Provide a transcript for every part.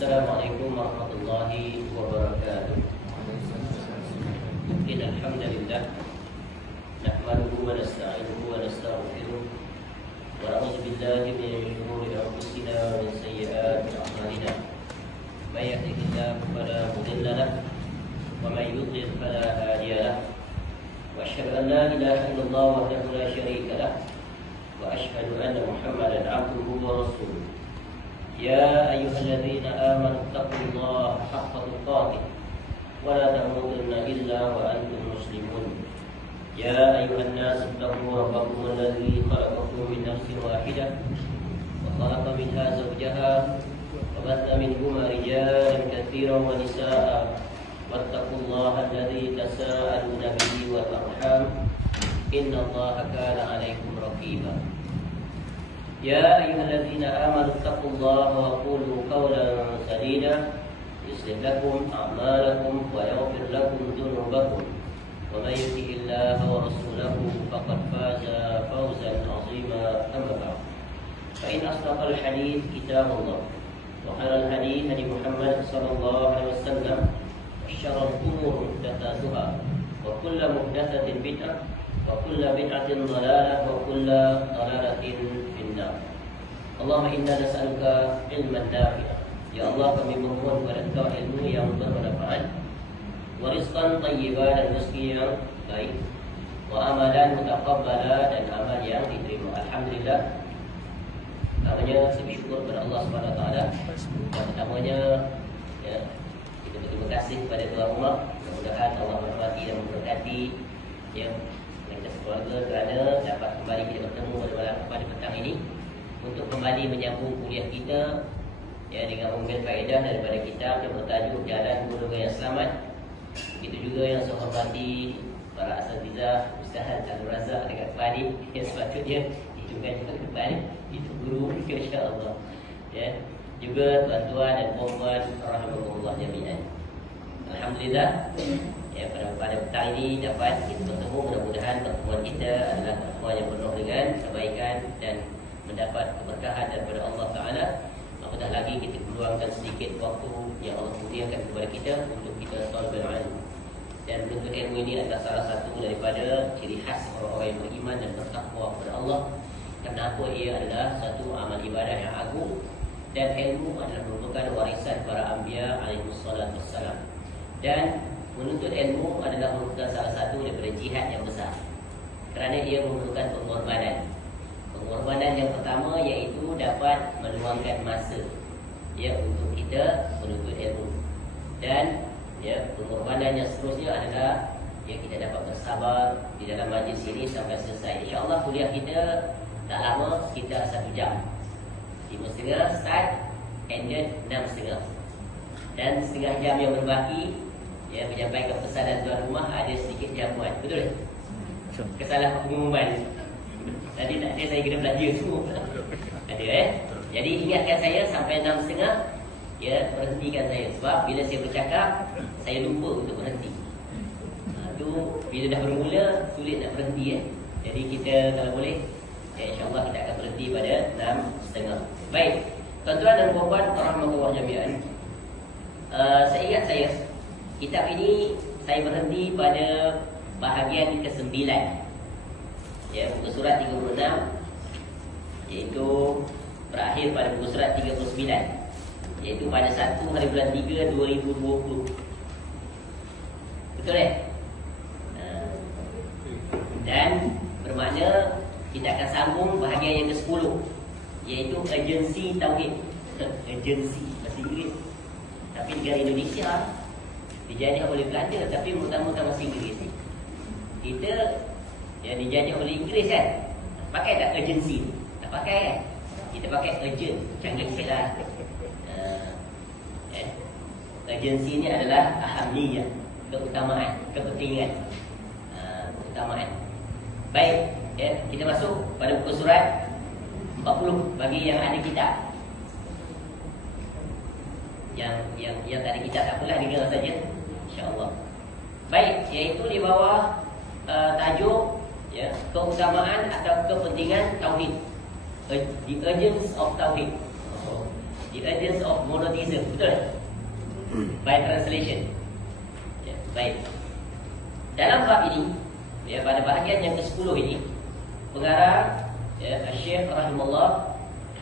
Assalamualaikum warahmatullahi wabarakatuh. Innal hamdalillah nahmaduhu wa nasta'inuhu wa nastaghfiruh wa na'udzu billahi min shururi anfusina wa min sayyiati a'malina. May yahdihillahu fala mudilla lahu wa may yudlil fala hadiya lahu. Wa asyhadu an la ilaha illallah wahdahu la syarika lahu wa asyhadu anna Muhammadan 'abduhu wa rasuluh. Ya ayyuhalladzina amanu taqullaha haqqa tuqatih wa la tamutunna illa wa antum muslimun. Ya ayyuhan nas ittaqu rabbakum alladzi khalaqakum min nafsin wahidah wa khalaqa minha zawjaha wa batha minhuma rijalan katsiran wa nisaa'a wattaqullaha alladzi tasaaluna bihi wal arham innallaha kana 'alaykum raqiba. Ya ayyuhalladzina amanu taqullaha wa qulu qawlan sadida yuslih lakum a'malakum wa yaghfir lakum dhunubakum wa may yuti'illaha wa rasulahu faqad faza fawzan 'azima. Amma ba'd. Fa in asdaqal hadits kitabullah wa khairal hadi hadi Muhammad sallallahu alaihi wasallam wa syarrul umur muhdatsatuha wa kullu muhdatsatin bid'ah wa kullu bid'atin dhalalah wa kullu dhalalatin finnar. Allahumma inna nas'aluka ilman nafi'an. Ya Allah, kami memohon kepada Engkau ilmu yang bermanfaat, wa rizqan thayyiban, dan rezeki yang baik, wa amalan mutaqabbala, dan amal yang diterima. Alhamdulillah. Pertamanya saya bersyukur kepada Allah Subhanahu wa taala. Yang pertamanya ya, kita berterima kasih kepada tuan rumah. Mudah-mudahan Allah merahmati dan memberkati ya kita sekeluarga kerana dapat kembali kita bertemu pada petang ini untuk kembali menyambung kuliah kita ya dengan mengambil faedah daripada kitab yang bertajuk Jalan Golongan yang Selamat. Begitu juga yang saya hormati para asatizah, Ustaz Abdul Razak dekat Padi yang sepatutnya ditunjukkan juga ke depan, itu guru insya-Allah. Ya, juga tuan-tuan dan puan-puan rahimakumullah jami'an. Alhamdulillah ya, pada petang ini dapat kita bertemu. Mudah-mudahan pertemuan kita adalah pertemuan yang penuh dengan kebaikan dan mendapat keberkahan daripada Allah Ta'ala. Apatah lagi kita meluangkan sedikit waktu yang Allah kurniakan kepada kita untuk kita selalu berilmu. Dan menuntut ilmu ini adalah salah satu daripada ciri khas orang-orang yang beriman dan bertakwa kepada Allah. Kenapa ia adalah satu amal ibadah yang agung, dan ilmu adalah merupakan warisan para anbiya alaihissalatu wassalam. Dan menuntut ilmu adalah merupakan salah satu daripada jihad yang besar, kerana ia memerlukan pengorbanan. Pengorbanan yang pertama iaitu dapat meluangkan masa ya untuk kita menuntut ilmu, dan ya pengorbanan yang seterusnya adalah ya kita dapat bersabar di dalam majlis ini sampai selesai. InsyaAllah kuliah kita tak lama, sekitar 1 jam. 5.30 start, ended 6.30. Dan setengah jam yang berbaki ya menyampaikan pesanan tuan rumah ada sedikit jamuan. Betul? Kesalahan pengumuman. Tadi tak ada, saya kena belajar semua. Ada Jadi ingatkan saya sampai 6.30 ya, berhentikan saya. Sebab bila saya bercakap saya lupa untuk berhenti. Itu bila dah bermula sulit nak berhenti Jadi kita kalau boleh ya, insya-Allah kita akan berhenti pada 6.30. Baik, tuan-tuan dan puan-puan rahmatullah jami'an. Saya ingat kitab ini saya berhenti pada bahagian ke-9 ya, muka surat 36, iaitu berakhir pada muka surat 39, iaitu pada 1 hari bulan 3 2020. Betul dan bermakna kita akan sambung bahagian yang ke-10, iaitu urgensi tauhid. Urgensi bahasa Inggeris, tapi negara Indonesia dijajah oleh Belanda, tapi utama-utama bahasa Inggeris. Kita yang dijajah oleh Inggeris kan, pakai tak urgency? Tak pakai kan? Kita pakai urgent, canggih sikit lah. Urgency ni adalah ahamniyah, keutamaan, kepentingan, keutamaan. Baik ya, kita masuk pada muka surat 40 bagi yang ada kitab. Yang tak ada kitab tak apalah, dengar saja insya-Allah. Baik, iaitu di bawah tajuk ya, keutamaan atau kepentingan tauhid, the urgence of tauhid. The urgence of monotheism. Betul? By translation. Ya, baik. Dalam bab ini, ya, pada bahagian yang ke-10 ini, pengarang ya, Syekh rahimahullah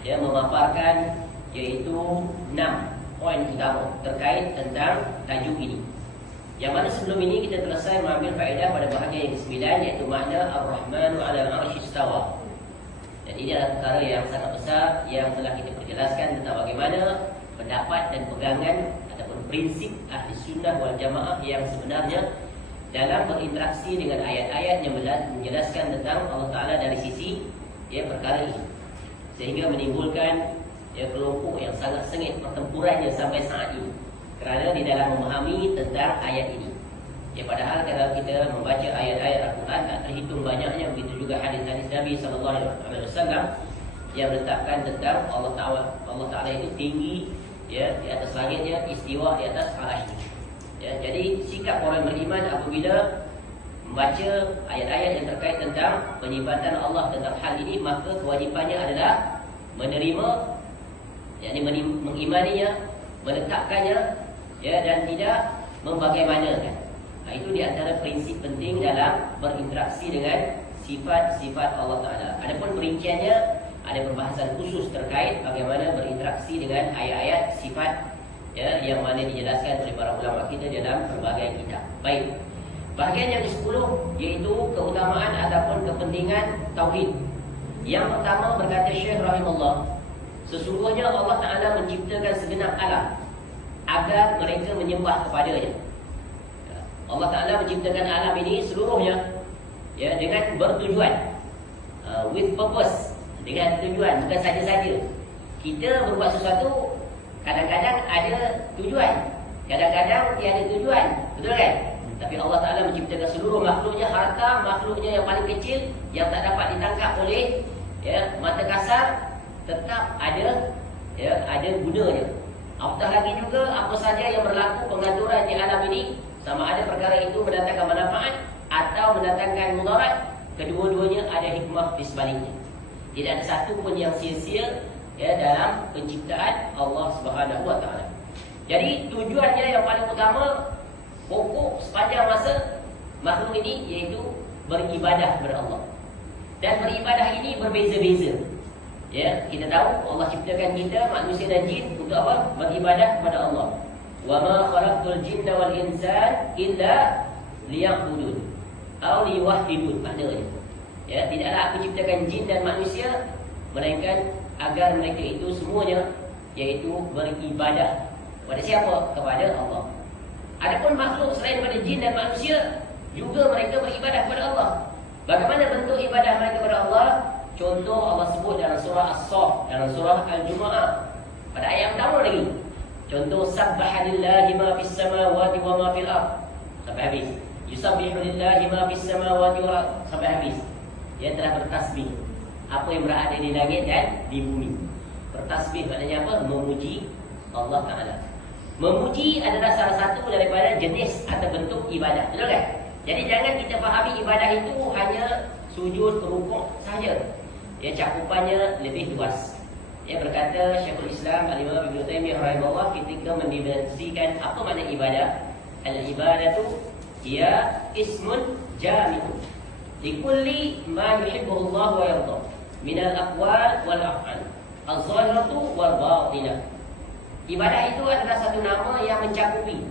ya, memaparkan iaitu 6 poin utama terkait tentang tajuk ini. Yang mana sebelum ini kita selesai mengambil faedah pada bahagian yang ke-9, iaitu makna Ar-Rahmanu 'ala al-'arsy istawa. Dan ini adalah perkara yang sangat besar yang telah kita perjelaskan tentang bagaimana pendapat dan pegangan ataupun prinsip ahli sunnah wal jamaah yang sebenarnya dalam berinteraksi dengan ayat-ayat yang menjelaskan tentang Allah Ta'ala dari sisi ya, perkara ini, sehingga menimbulkan ya, kelompok yang sangat sengit pertempurannya sampai saat ini kerana di dalam memahami tentang ayat ini. Ya, padahal kalau kita membaca ayat-ayat Al-Quran, tak terhitung banyaknya, begitu juga hadis-hadis Nabi SAW yang menetapkan tentang Allah Ta'ala itu tinggi ya, di atas langitnya, istiwa di atas arasy. Ya, jadi sikap orang beriman apabila membaca ayat-ayat yang terkait tentang penyifatan Allah tentang hal ini, maka kewajipannya adalah menerima, yakni mengimaninya, menetapkannya ya, dan tidak membagaimanakan. Itu di antara prinsip penting dalam berinteraksi dengan sifat-sifat Allah Ta'ala. Adapun perinciannya, ada perbahasan khusus terkait bagaimana berinteraksi dengan ayat-ayat sifat ya, yang mana dijelaskan oleh para ulama kita dalam berbagai kitab. Baik, bahagian yang ke-10 iaitu keutamaan ataupun kepentingan tauhid. Yang pertama, berkata Syekh rahimahullah, sesungguhnya Allah Ta'ala menciptakan segenap alam agar mereka menyembah kepadanya. Allah Ta'ala menciptakan alam ini seluruhnya ya, dengan bertujuan, with purpose, dengan tujuan, bukan saja-saja. Kita berbuat sesuatu kadang-kadang ada tujuan, kadang-kadang tiada tujuan, betul kan? Tapi Allah Ta'ala menciptakan seluruh makhluknya, harta makhluknya yang paling kecil yang tak dapat ditangkap oleh ya, mata kasar, tetap ada ya, ada gunanya. Apatah lagi juga apa saja yang berlaku pengaturan di alam ini, sama ada perkara itu mendatangkan manfaat atau mendatangkan mudarat, kedua-duanya ada hikmah di sebaliknya. Tidak ada satu pun yang sia-sia ya, dalam penciptaan Allah Subhanahu Wa Taala. Jadi tujuannya yang paling utama, pokok sepanjang masa makhluk ini, iaitu beribadah kepada Allah. Dan beribadah ini berbeza-beza. Ya, kita tahu Allah ciptakan kita, manusia dan jin, untuk apa? Beribadah kepada Allah. Wa ma khalaqtul jinna wal insan illa liya'budun atau liyuwahhidun, maknanya. Ya, tidaklah aku ciptakan jin dan manusia melainkan agar mereka itu semuanya iaitu beribadah kepada siapa? Kepada Allah. Adapun makhluk selain daripada jin dan manusia juga mereka beribadah kepada Allah. Bagaimana bentuk ibadah mereka kepada Allah? Contoh Allah sebut dalam surah As-Saff, dalam surah Al-Jumu'ah, pada ayat yang pertama lagi. Contoh, sabbaha lillahi ma fis samawati wa ma fil ard, sampai habis. Yusabbihu lillahi ma fis samawati wal ard, sampai habis. Dia telah bertasbih apa yang berada di langit dan di bumi. Bertasbih maknanya apa? Memuji Allah Ta'ala. Memuji adalah salah satu daripada jenis atau bentuk ibadah, betul kan? Jadi jangan kita fahami ibadah itu hanya sujud, rukuk saja. Ya, cakupannya lebih luas. Ya, berkata Syekhul Islam Al-Imam Ibn Taimiyah rahimahullah ketika mendefinisikan apa makna ibadah, al-ibadatu hiya ismun jami'un likulli ma yuhibbuhu Allah wa yarda min al-aqwal wal af'al az-zahiratu wal batinah. Ibadah itu adalah satu nama yang mencakupi,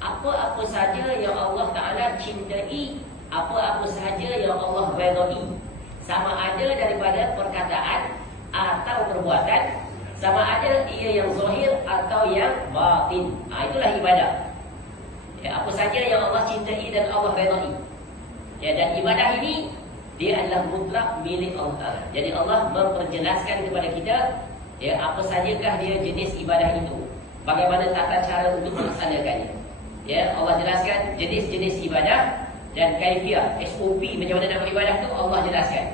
apa-apa saja yang Allah Ta'ala cintai, apa-apa saja yang Allah redai, sama ada daripada perkataan atau perbuatan, sama ada ia yang zahir atau yang batin. Itulah ibadah. Ya, apa saja yang Allah cintai dan Allah redai. Ya, dan ibadah ini dia adalah mutlak milik Allah Ta'ala. Jadi Allah memperjelaskan kepada kita ya, apa sajakah dia jenis ibadah itu, bagaimana tata cara untuk melaksanakannya. Ya, Allah jelaskan jenis-jenis ibadah dan kaifiah, SOP macam mana nak beribadah tu Allah jelaskan.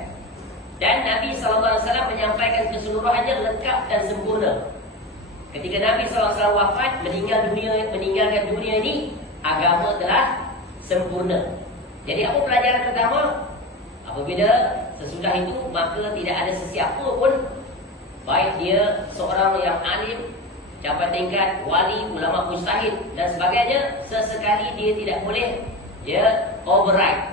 Dan Nabi SAW menyampaikan keseluruhannya lengkap dan sempurna. Ketika Nabi SAW wafat, meninggalkan dunia ini, agama telah sempurna. Jadi apa pelajaran pertama? Apabila sesudah itu, maka tidak ada sesiapa pun baik dia seorang yang alim, capai tingkat wali, ulama mujtahid dan sebagainya, sesekali dia tidak boleh override,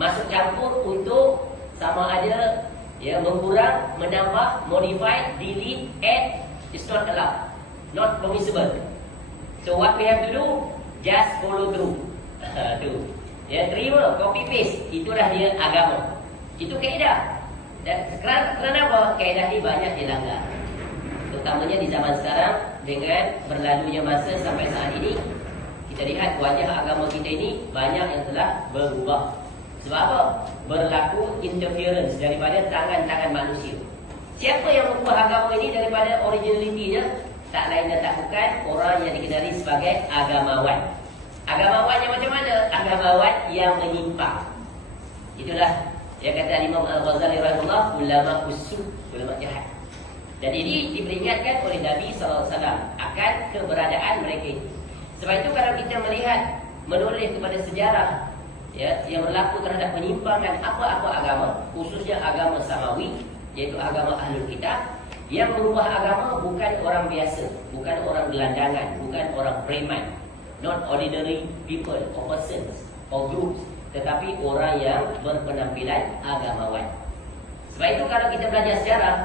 masuk campur untuk sama ada mengurang, menambah, modify, delete, add. It's not allowed, not permissible. So what we have to do, just follow through. Terima, copy paste, itulah dia agama. Itu kaedah. Dan kenapa kaedah ini banyak dilanggar, terutamanya di zaman sekarang. Dengan berlalunya masa sampai saat ini, kita lihat wajah agama kita ini banyak yang telah berubah. Sebab apa? Berlaku interference daripada tangan-tangan manusia. Siapa yang mengubah agama ini daripada originality-nya? Tak lain dan tak bukan orang yang dikenali sebagai agamawan. Agamawan yang macam mana? Agamawan yang menyimpang. Itulah yang kata Imam Al-Ghazali rahimahullah, ulama usul, ulama jahat. Dan ini diperingatkan oleh Nabi SAW akan keberadaan mereka. Sebab itu kalau kita melihat, menoleh kepada sejarah yang berlaku terhadap penyimpangan apa-apa agama, khususnya agama samawi, iaitu agama Ahlul Kitab, yang merubah agama bukan orang biasa, bukan orang gelandangan, bukan orang preman, not ordinary people or persons or groups, tetapi orang yang berpenampilan agamawan. Sebab itu kalau kita belajar sejarah,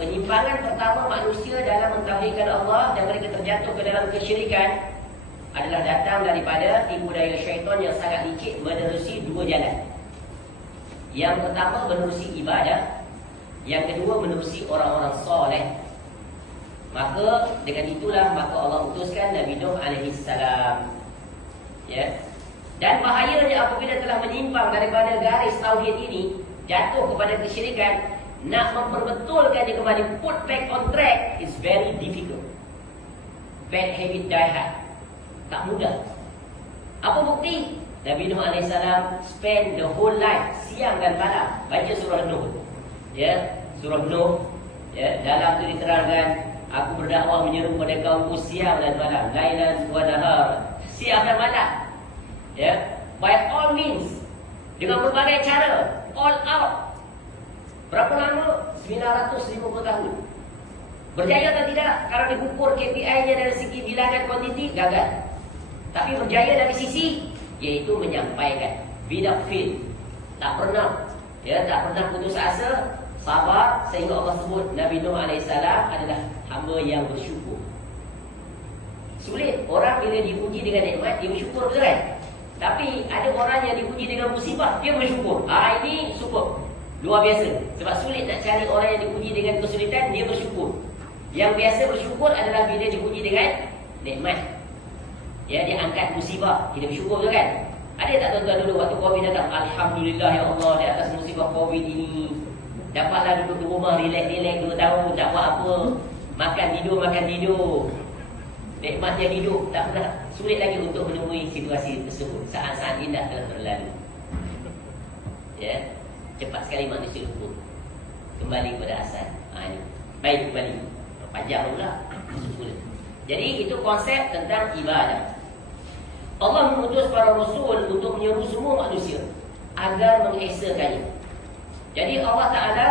penyimpangan pertama manusia dalam mentauhidkan Allah dan mereka terjatuh ke dalam kesyirikan adalah datang daripada tipu daya syaitan yang sangat licik menerusi dua jalan. Yang pertama menerusi ibadah, yang kedua menerusi orang-orang soleh. Maka dengan itulah Allah utuskan Nabi Nuh AS. Dan bahayanya apabila telah menyimpang daripada garis tauhid ini, jatuh kepada kesyirikan, nak memperbetulkannya kembali, put back on track, is very difficult. Bad habit die hard, tak mudah. Apa bukti? Nabi Nuh AS spend the whole life, siang dan malam, baca surah Nuh. Surah Nuh, dalam itu diterangkan, aku berdakwah menyeru pada kaumku siang dan malam, lailan wa nahar, siang dan malam. By all means, dengan berbagai cara, all out. Berapa lama? 950 tahun. Berjaya atau tidak? Kalau diukur KPI-nya dari segi bilangan kuantiti, gagal. Tapi berjaya dari sisi, iaitu menyampaikan, without fail. Tak pernah, tak pernah putus asa, sabar, sehingga Allah sebut Nabi Nuh AS adalah hamba yang bersyukur. Sulit. Orang bila dipuji dengan nikmat, dia bersyukur, betul kan? Tapi ada orang yang dipuji dengan musibah, dia bersyukur. Ini super, luar biasa. Sebab sulit nak cari orang yang dipuji dengan kesulitan, dia bersyukur. Yang biasa bersyukur adalah bila dipuji dengan nikmat. Dia angkat musibah, kita bersyukur, betul kan? Ada tak tuan-tuan dulu waktu Covid datang, alhamdulillah ya Allah di atas musibah Covid ini, dapatlah duduk di rumah relax-relax 2 tahun, tak buat apa, makan tidur, nikmatnya hidup. Tak pernah sulit lagi untuk menemui situasi tersebut. Saat-saat indah telah berlalu. Cepat sekali manusia lupa kembali kepada asal. Baik, kembali panjang pula. Jadi itu konsep tentang ibadah. Allah mengutus para rasul untuk menyeru semua manusia agar mengesakannya. Jadi Allah Ta'ala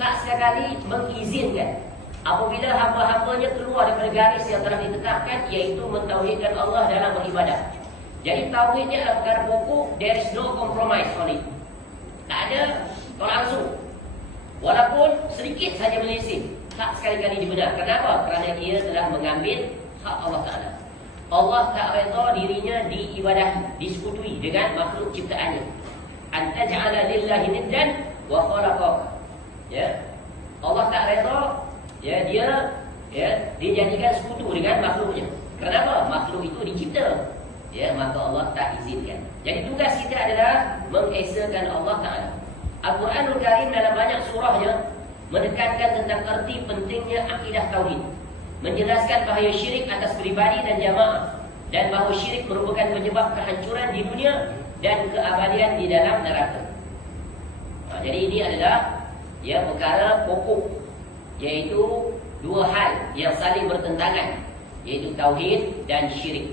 tak sekali mengizinkan apabila hamba-hambanya keluar daripada garis yang telah ditetapkan, iaitu mentauhidkan Allah dalam beribadah. Jadi tauhidnya adalah perkara pokok, there is no compromise on it. Tak ada tolak ansur. Walaupun sedikit saja menyelisih, tak sekali-kali dibenar. Kenapa? Kerana ia telah mengambil hak Allah Ta'ala. Allah tak redha dirinya diibadahi, disekutuhi dengan makhluk ciptaannya. Anta ja'ala lillahi niddan wa khalaqaka. Allah tak redha dia dijadikan sekutu dengan makhluknya. Kenapa? Makhluk itu dicipta. Maka Allah tak izinkan. Jadi tugas kita adalah mengesakan Allah Ta'ala. Al-Quranul Karim dalam banyak surahnya menekankan tentang erti pentingnya akidah tauhid, menjelaskan bahaya syirik atas pribadi dan jamaah, dan bahawa syirik merupakan penyebab kehancuran di dunia dan keabadian di dalam neraka. Jadi ini adalah perkara pokok, iaitu dua hal yang saling bertentangan, iaitu tauhid dan syirik.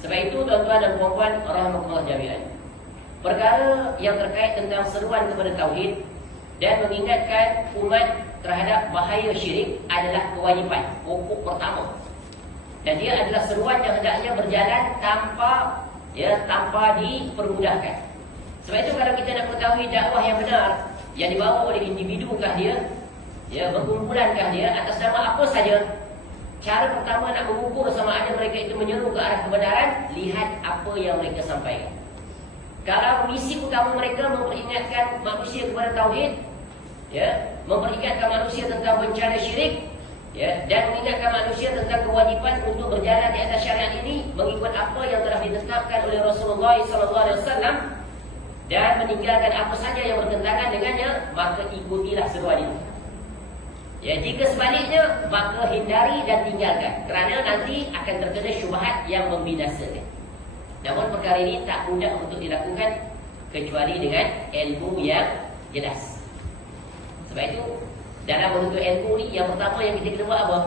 Sebab itu tuan-tuan dan puan-puan rahimakumullah jami'an, perkara yang terkait tentang seruan kepada tauhid dan mengingatkan umat terhadap bahaya syirik adalah kewajipan pokok pertama. Dan dia adalah seruan yang hendaknya berjalan tanpa dipermudahkan. Sebab itu kalau kita nak mengetahui dakwah yang benar yang dibawa oleh individukah dia, berkumpulankah dia atas nama apa saja, cara pertama nak mengukur sama ada mereka itu menyeru ke arah kebenaran, lihat apa yang mereka sampaikan. Kalau misi utama mereka memperingatkan manusia kepada tauhid, memperingatkan manusia tentang bencana syirik, dan mengingatkan manusia tentang kewajipan untuk berjalan di atas syariat ini mengikut apa yang telah ditetapkan oleh Rasulullah SAW dan meninggalkan apa saja yang bertentangan dengannya, maka ikutilah seruan itu. Jika sebaliknya, maka hindari dan tinggalkan, kerana nanti akan terkena syubhat yang membinasakan. Namun perkara ini tak mudah untuk dilakukan kecuali dengan ilmu yang jelas. Sebab itu dalam menuntut ilmu ni, yang pertama yang kita kena buat apa?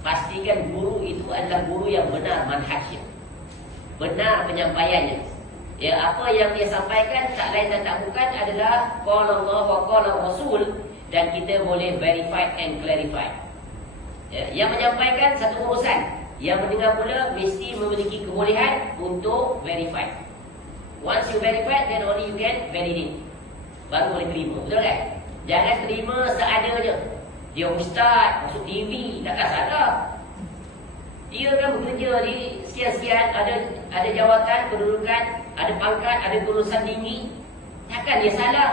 Pastikan guru itu adalah guru yang benar manhajnya, benar penyampaiannya. Apa yang dia sampaikan tak lain dan tak bukan adalah qala Allah wa qala Rasul, dan kita boleh verify and clarify. Yang menyampaikan satu urusan, yang mendengar pula mesti memiliki kebolehan untuk verify. Once you verify, then only you can validate, baru boleh terima. Betul kan? Jangan terima seadanya. Dia ustaz, masuk TV, takkan salah. Dia kan bekerja di sekian-sekian, ada jawatan, kedudukan, ada pangkat, ada urusan tinggi, takkan dia salah.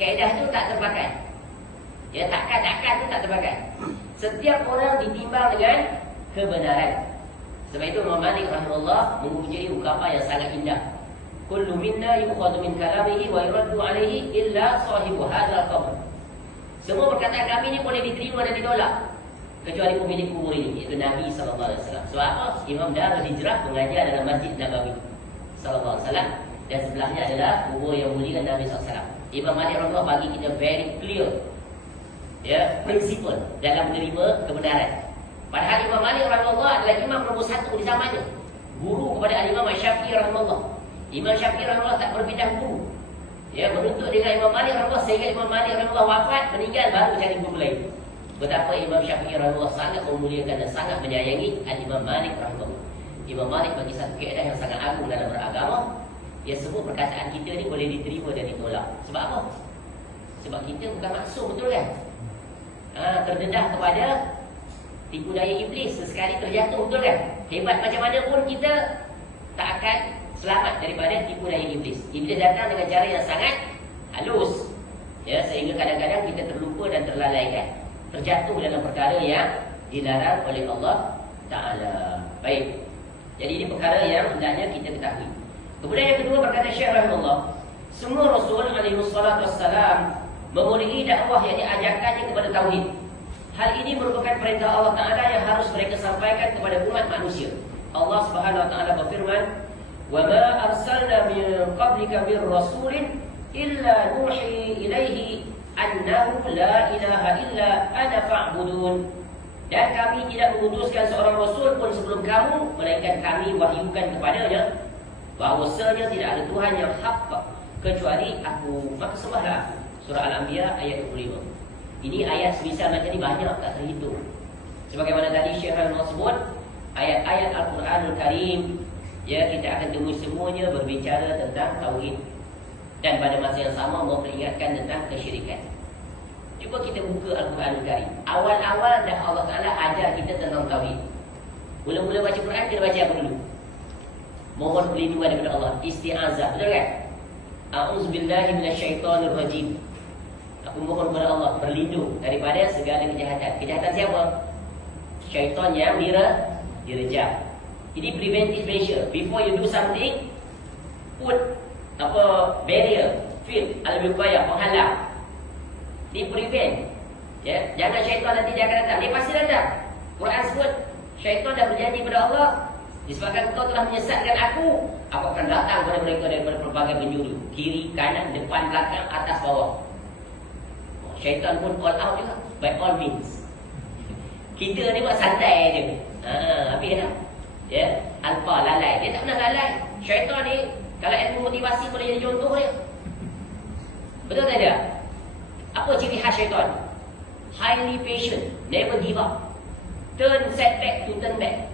Kaedah tu tak terpakai. Takkan tu tak terpakai. Setiap orang ditimbang dengan kebenaran. Sebab itu Imam Malik rahimahullah mempunyai ungkapan yang sangat indah. Kullu minna yukhadhu min kalamihi wa yuraddu alaihi illa sahibu hadzal qabr. Semua perkataan kami ni boleh diterima dan ditolak kecuali pemilik kubur ini, iaitu Nabi SAW. Sebab apa? Imam Darul Hijrah mengajar dalam Masjid Nabawi SAW, dan sebelahnya adalah kubur yang mulia Nabi SAW. Imam Malik rahimahullah bagi kita very clear prinsipal dalam menerima kebenaran. Padahal Imam Malik rahimahullah adalah imam nombor satu di zamannya, guru kepada Imam Syafi'i rahimahullah. Imam Syafi'i rahimahullah tak berbidang guru, menuntut dengan Imam Malik rahimahullah sehingga Imam Malik rahimahullah wafat, meninggal, baru cari guru lain. Betapa Imam Syafi'i rahimahullah sangat memuliakan dan sangat menyayangi Imam Malik rahimahullah. Imam Malik bagi satu kaedah yang sangat agung dalam beragama. Semua perkataan kita ni boleh diterima dan ditolak. Sebab apa? Sebab kita bukan maksum, betul kan? Terdedah kepada tipu daya iblis, sesekali terjatuh, betul kan? Hebat macam mana pun kita tak akan selamat daripada tipu daya iblis. Iblis datang dengan cara yang sangat halus, sehingga kadang-kadang kita terlupa dan terlalaikan, terjatuh dalam perkara yang dilarang oleh Allah Ta'ala. Baik, jadi ini perkara yang hendaknya kita ketahui. Kemudian yang kedua, berkata Syekh rahimahullah, semua Rasul alaihi wassalatu wassalam memulai dakwah yang diajarkannya kepada tauhid. Hal ini merupakan perintah Allah Ta'ala yang harus mereka sampaikan kepada umat manusia. Allah Subhanahu Wa Ta'ala berfirman, "Wa ma arsalna min qablika bir rasulin illa nuhi ilaihi annahu la ilaha illa ana fa'budun." Dan kami tidak mengutuskan seorang rasul pun sebelum kamu, melainkan kami wahyukan kepadanya bahawasanya tidak ada Tuhan yang hak kecuali aku, maka sembahlah aku. Surah Al-Anbiya ayat 25. Ini ayat semisal macam ni banyak tak terhitung. Sebagaimana tadi Syekh Rahimahullah sebut, ayat-ayat Al-Quranul Karim, kita akan temui semuanya berbicara tentang tauhid, dan pada masa yang sama memperingatkan tentang kesyirikan. Cuba kita buka Al-Quranul Karim. Awal-awal dah Allah Ta'ala ajar kita tentang tauhid. Mula-mula baca Quran, kita baca apa dulu? Mohon perlindungan daripada Allah, isti'azah, betul kan? A'udzubillahi minasyaitonirrajim. Aku mohon kepada Allah berlindung daripada segala kejahatan. Kejahatan siapa? Syaitan yang direjam. Ini preventive measure. Before you do something, put barrier, field, al-wiqayah, penghalang. Ini prevent. Jangan syaitan nanti dia akan datang. Dia pasti datang. Quran sebut syaitan dah berjanji kepada Allah, disebabkan kau telah menyesatkan aku akan datang kepada mereka daripada pelbagai penjuru, kiri, kanan, depan, belakang, atas, bawah. Syaitan pun all out juga, by all means. Kita ni buat santai je. Habis dah. Alfa, lalai. Dia tak pernah lalai. Syaitan ni, kalau ilmu motivasi boleh jadi contoh dia. Betul tak dia? Apa ciri khas syaitan? highly patient, never give up. Turn setback to turn back.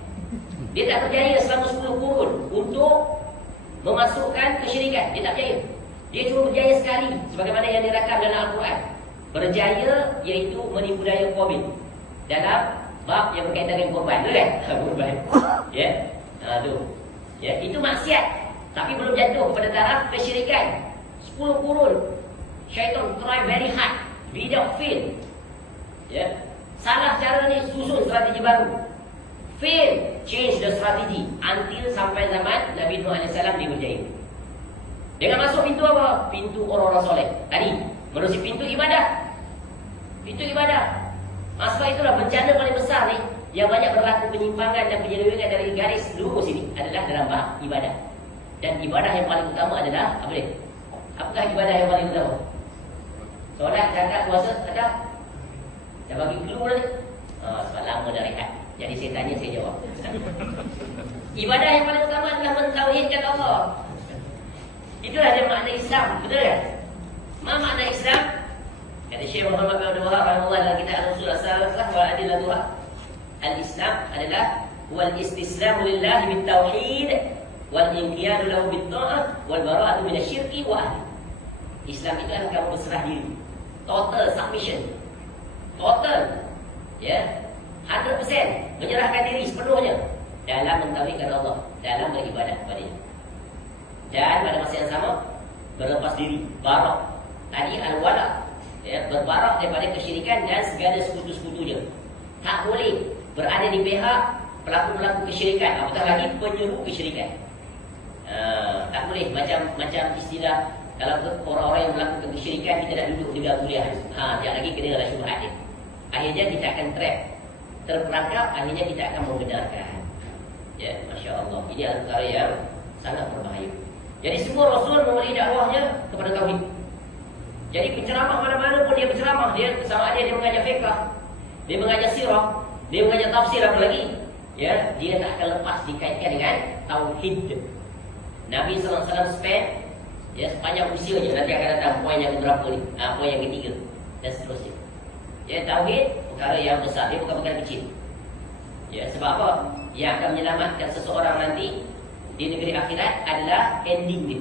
Dia tak berjaya selama 10 kurun untuk memasukkan kesyirikan. Dia tak berjaya. Dia cuma berjaya sekali, sebagaimana yang dirakam dalam Al-Quran. Berjaya iaitu menipu daya Qabil dalam bab yang berkaitan dengan korban. Betul kan? Korban. Ya. Tu. Ya, itu maksiat, tapi belum jatuh kepada taraf kesyirikan. 10 kurun syaitan try very hard without fail. Ya. Salah cara ni, susun strategi baru. Fail, change the strategy until sampai zaman Nabi Nuh AS dia berjaya. Dengan masuk pintu apa? Pintu orang-orang soleh. Tadi menerusi pintu ibadah. Pintu ibadah. Masa itulah bencana paling besar ni, yang banyak berlaku penyimpangan dan penyelewengan dari garis lurus ini adalah dalam bab ibadah. Dan ibadah yang paling utama adalah apa dia? Apakah ibadah yang paling utama? Solat, zakat, puasa, ada? Dah bagi clue dah ni. Sebab lama dah rehat. Jadi saya tanya, saya jawab. Ibadah yang paling utama adalah mentauhidkan Allah. Itulah dia makna Islam. Betul tak? Apa makna Islam? Kata Syekh Muhammad bin Abdul Wahab rahimahullah dalam kitab Al-Usul As-Salasah wa Adillatuha. Al-Islam adalah wal istislamu lillahi bit tauhid wal inqiyadu lahu bit ta'ah wal bara'atu minasyirki wa ahli. Islam itu adalah kamu berserah diri. Total submission. Total. Ya. 100% menyerahkan diri sepenuhnya dalam mentauhidkan Allah, dalam beribadah kepada-Nya. Dan pada masa yang sama berlepas diri, barak. Tadi al-wala, ya, berbarak daripada kesyirikan dan segala sekutu-sekutunya. Tak boleh berada di pihak pelaku-pelaku kesyirikan, apatah lagi penyuruh kesyirikan. Tak boleh macam istilah kalau orang-orang yang melakukan kesyirikan, kita nak duduk dengar kuliah. Jangan lagi kena dalam syubhat dia. Akhirnya kita akan trap, terperangkap, akhirnya kita akan membenarkan. Ya, Masya Allah. Ini adalah perkara yang sangat berbahaya. Jadi semua Rasul memberi dakwahnya kepada tauhid. Jadi penceramah mana-mana pun dia berceramah, dia sama ada dia mengajar fiqh, dia mengajar sirah, dia mengajar tafsir, apa lagi, ya, dia tak akan lepas dikaitkan dengan tauhid. Nabi SAW spend, ya, sepanjang usianya, nanti akan datang poin yang berapa ni, poin yang ketiga dan seterusnya. Ya, tauhid perkara yang besar, dia bukan perkara kecil. Ya, sebab apa? Yang akan menyelamatkan seseorang nanti di negeri akhirat adalah ending dia,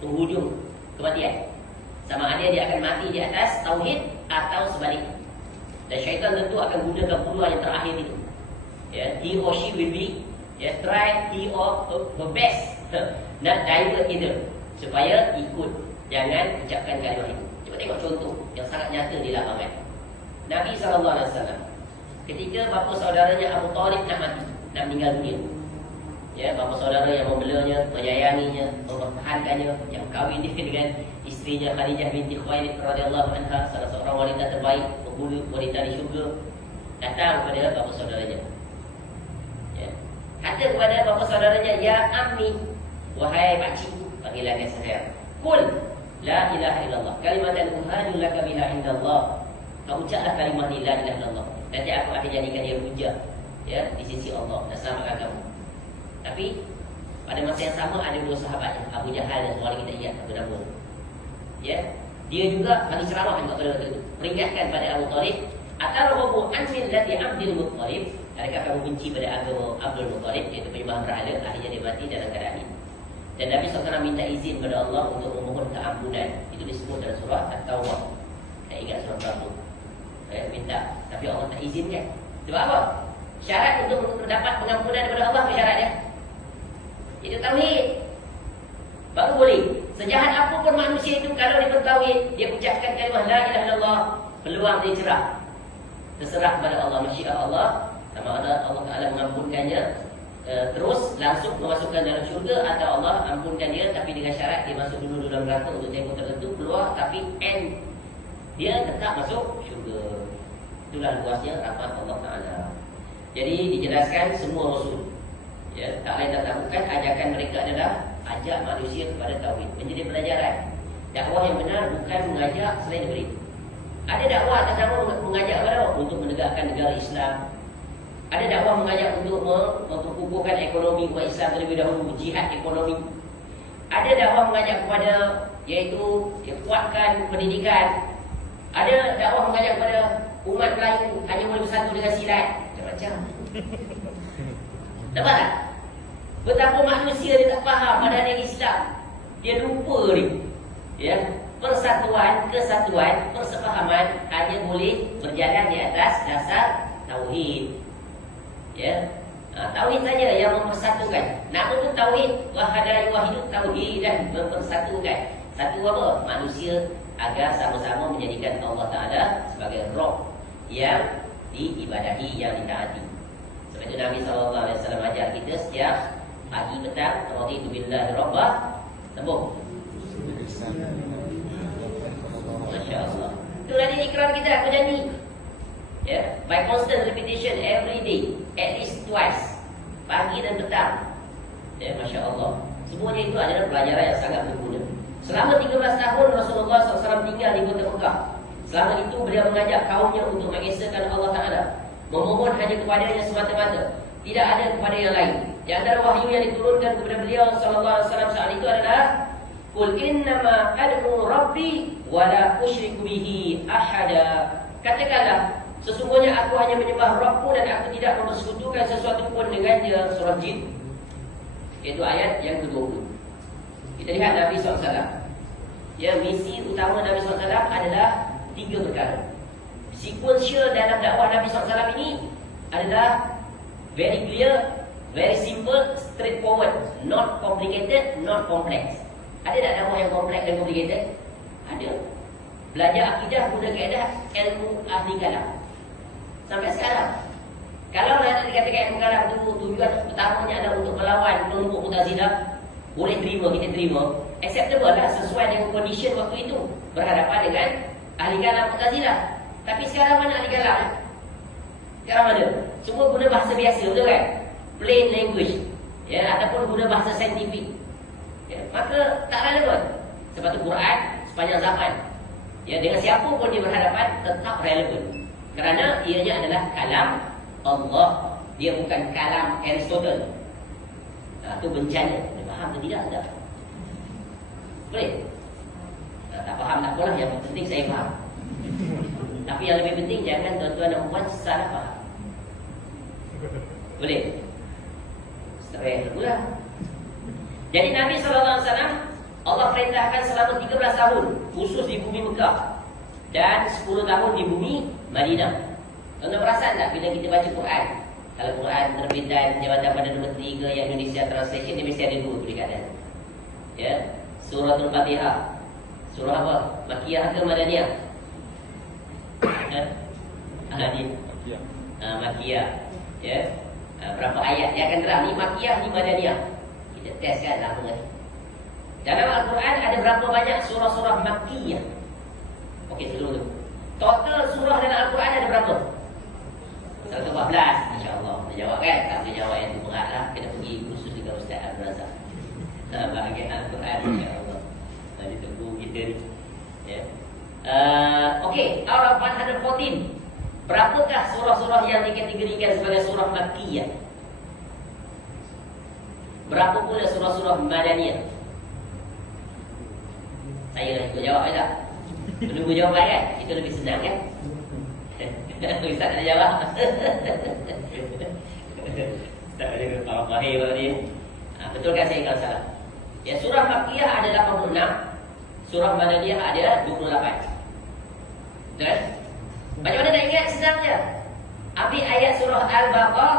penghujung kematian. Sama ada dia akan mati di atas tauhid atau sebaliknya. Dan syaitan tentu akan gunakan peluang yang terakhir itu. Ya, he or she will be, ya, try he or her best nak divert kita supaya ikut, jangan ucapkan kalimah itu. Cuba tengok contoh yang sangat nyata di lapangan. Nabi SAW ketika bapa saudaranya Abu Talib nak mati, nak meninggal dunia, ya, bapa saudara yang membelanya, menyayanginya, mempertahankannya, yang kahwin dia dengan isterinya Khadijah binti Khuwailid radhiyallahu anha, salah seorang wanita terbaik, penghulu wanita di syurga, datang kepada bapa saudaranya. Ya. Kata kepada bapa saudaranya, ya ammi, wahai pakcik, panggilannya saya, qul la ilaha illallah kalimatan uhadu laka biha indallah. Kau ucaplah kalimah la ilaha illallah, nanti aku akan jadikan dia hujah, ya, di sisi Allah dan selamatkan kamu. Tapi pada masa yang sama ada dua sahabat, Abu Jahal dan seorang kita ingat Abu Dawud. Ya, dia juga bagi ceramah kepada peringatkan pada Abu Talib, atarahu an millati Abdul Muttalib, adakah kamu benci pada agama Abdul Muttalib, iaitu penyembahan berhala, akhirnya dia mati dalam keadaan ini. Dan Nabi SAW minta izin kepada Allah untuk memohon keampunan. Itu disebut dalam surah At-Taubah. Tak ingat surah berapa, minta, tapi Allah tak izinkan. Sebab apa? Syarat untuk mendapat pengampunan daripada Allah, apa syaratnya? Itu tauhid. Baru boleh. Sejahat apapun manusia itu, kalau dia bertauhid, dia ucapkan kalimah la ilaha illallah, peluang dia cerah. Terserah kepada Allah, masyiat Allah. Sama ada Allah Ta'ala mengampunkannya terus langsung memasukkan dalam syurga, atau Allah ampunkan dia tapi dengan syarat dia masuk dulu dalam neraka untuk tempoh tertentu, keluar tapi end dia tetap masuk syurga. Itulah luasnya rahmat Allah Ta'ala. Jadi dijelaskan semua Rasul, ya, tak lain tak bukan ajakan mereka adalah ajak manusia kepada tauhid, menjadi pelajaran. Dakwah yang benar bukan mengajak selain daripada itu. Ada dakwah atas nama mengajak kepada untuk menegakkan negara Islam. Ada dakwah mengajak untuk memperkukuhkan ekonomi umat Islam terlebih dahulu, jihad ekonomi. Ada dakwah mengajak kepada iaitu kuatkan pendidikan. Ada dakwah mengajak kepada umat Melayu hanya boleh bersatu dengan silat. Macam-macam. Nampak tak? Betapa manusia dia tak faham pada yang Islam. Dia lupa ni. Ya, persatuan, kesatuan, persefahaman hanya boleh berjalan di atas dasar tauhid. Ya. Tauhid saja yang mempersatukan. Nama tu tauhid, wahada yuwahidu tauhid, dan mempersatukan. Satu apa? Manusia agar sama-sama menjadikan Allah Ta'ala sebagai Rabb yang diibadahi, yang ditaati. Sebab itu Nabi SAW ajar kita setiap pagi petang, raditu billahi rabbah, sambung. Masya Allah. Itulah dia ikrar kita, aku janji. Ya, by constant repetition every day, at least twice, pagi dan petang. Ya, Masya Allah. Semuanya itu adalah pelajaran yang sangat berguna. Selama 13 tahun Rasulullah SAW tinggal di kota Mekah. Selama itu beliau mengajak kaumnya untuk mengesahkan Allah Ta'ala, memohon hanya kepadanya semata-mata, tidak ada kepada yang lain. Di antara wahyu yang diturunkan kepada beliau SAW saat itu adalah Qul innama ad'u rabbi wa la usyriku bihi ahada. Katakanlah, sesungguhnya aku hanya menyembah Rabbku dan aku tidak mempersekutukan sesuatu pun dengannya. Surah Jin. Itu ayat yang ke-20. Kita lihat Nabi SAW. Ya, misi utama Nabi SAW adalah 3 perkara. Sequential dalam dakwah Nabi SAW ini adalah very clear, very simple, straightforward, not complicated, not complex. Ada tak dakwah yang kompleks dan complicated? Ada. Belajar akidah guna kaedah ilmu ahli kalam. Sampai sekarang, kalau nak dikatakan ilmu kalam itu tujuan pertamanya adalah untuk melawan kelompok Mu'tazilah, boleh terima, kita terima, acceptable lah sesuai dengan condition waktu itu, berhadapan dengan ahli kalam Mu'tazilah. Tapi sekarang mana ahli kalam? Sekarang mana? Semua guna bahasa biasa, betul kan? Plain language, ya, ataupun guna bahasa saintifik. Ya, maka tak relevan. Sebab tu Quran sepanjang zaman, ya, dengan siapa pun dia berhadapan tetap relevan. Kerana ianya adalah kalam Allah. Dia bukan kalam Aristotle. Itu bencana. Dia faham atau tidak? Tak. Boleh? Tak faham tak apalah. Yang penting saya faham. Tapi yang lebih penting, jangan tuan-tuan dan puan salah faham. Boleh? Stres pula. Jadi Nabi SAW Allah perintahkan selama 13 tahun khusus di bumi Mekah dan 10 tahun di bumi Madinah. Tuan-tuan perasan tak bila kita baca Quran? Kalau Quran terbitan Jabatan Perdana Menteri ke yang Indonesia Translation, dia mesti ada 2 perikatan. Ya, Surah Al-Fatihah. Surah apa? Makiyah ke Madaniyah? Makiyah. Ya. Berapa ayat yang akan terang ni Makiyah, ni Madaniyah. Kita testkan lama ni. Dalam Al-Quran ada berapa banyak surah-surah Makkiyah? Okey, sebelum tu, total surah dalam Al-Quran ada berapa? 114, insya-Allah. Kita jawab kan? Tak boleh jawab yang tu berat lah. Kita pergi kursus dengan Ustaz Abdul Razak. Bahagian Al-Quran, insya-Allah. Jadi tunggu kita ni. Ya. Okey, out of 114, berapakah surah-surah yang dikategorikan sebagai surah Makkiyah? Berapa pula surah-surah Madaniyah? Saya juga jawab tak? Menunggu jawapan kan? Itu lebih senang kan? Ustaz nak jawab. Ustaz ada faham bahir ni. Betul kan saya kalau salah? Ya, surah Makkiyah ada 86, surah Madaniyah ada 28. Betul? Macam mana nak ingat? Senang je. Ambil ayat surah Al-Baqarah.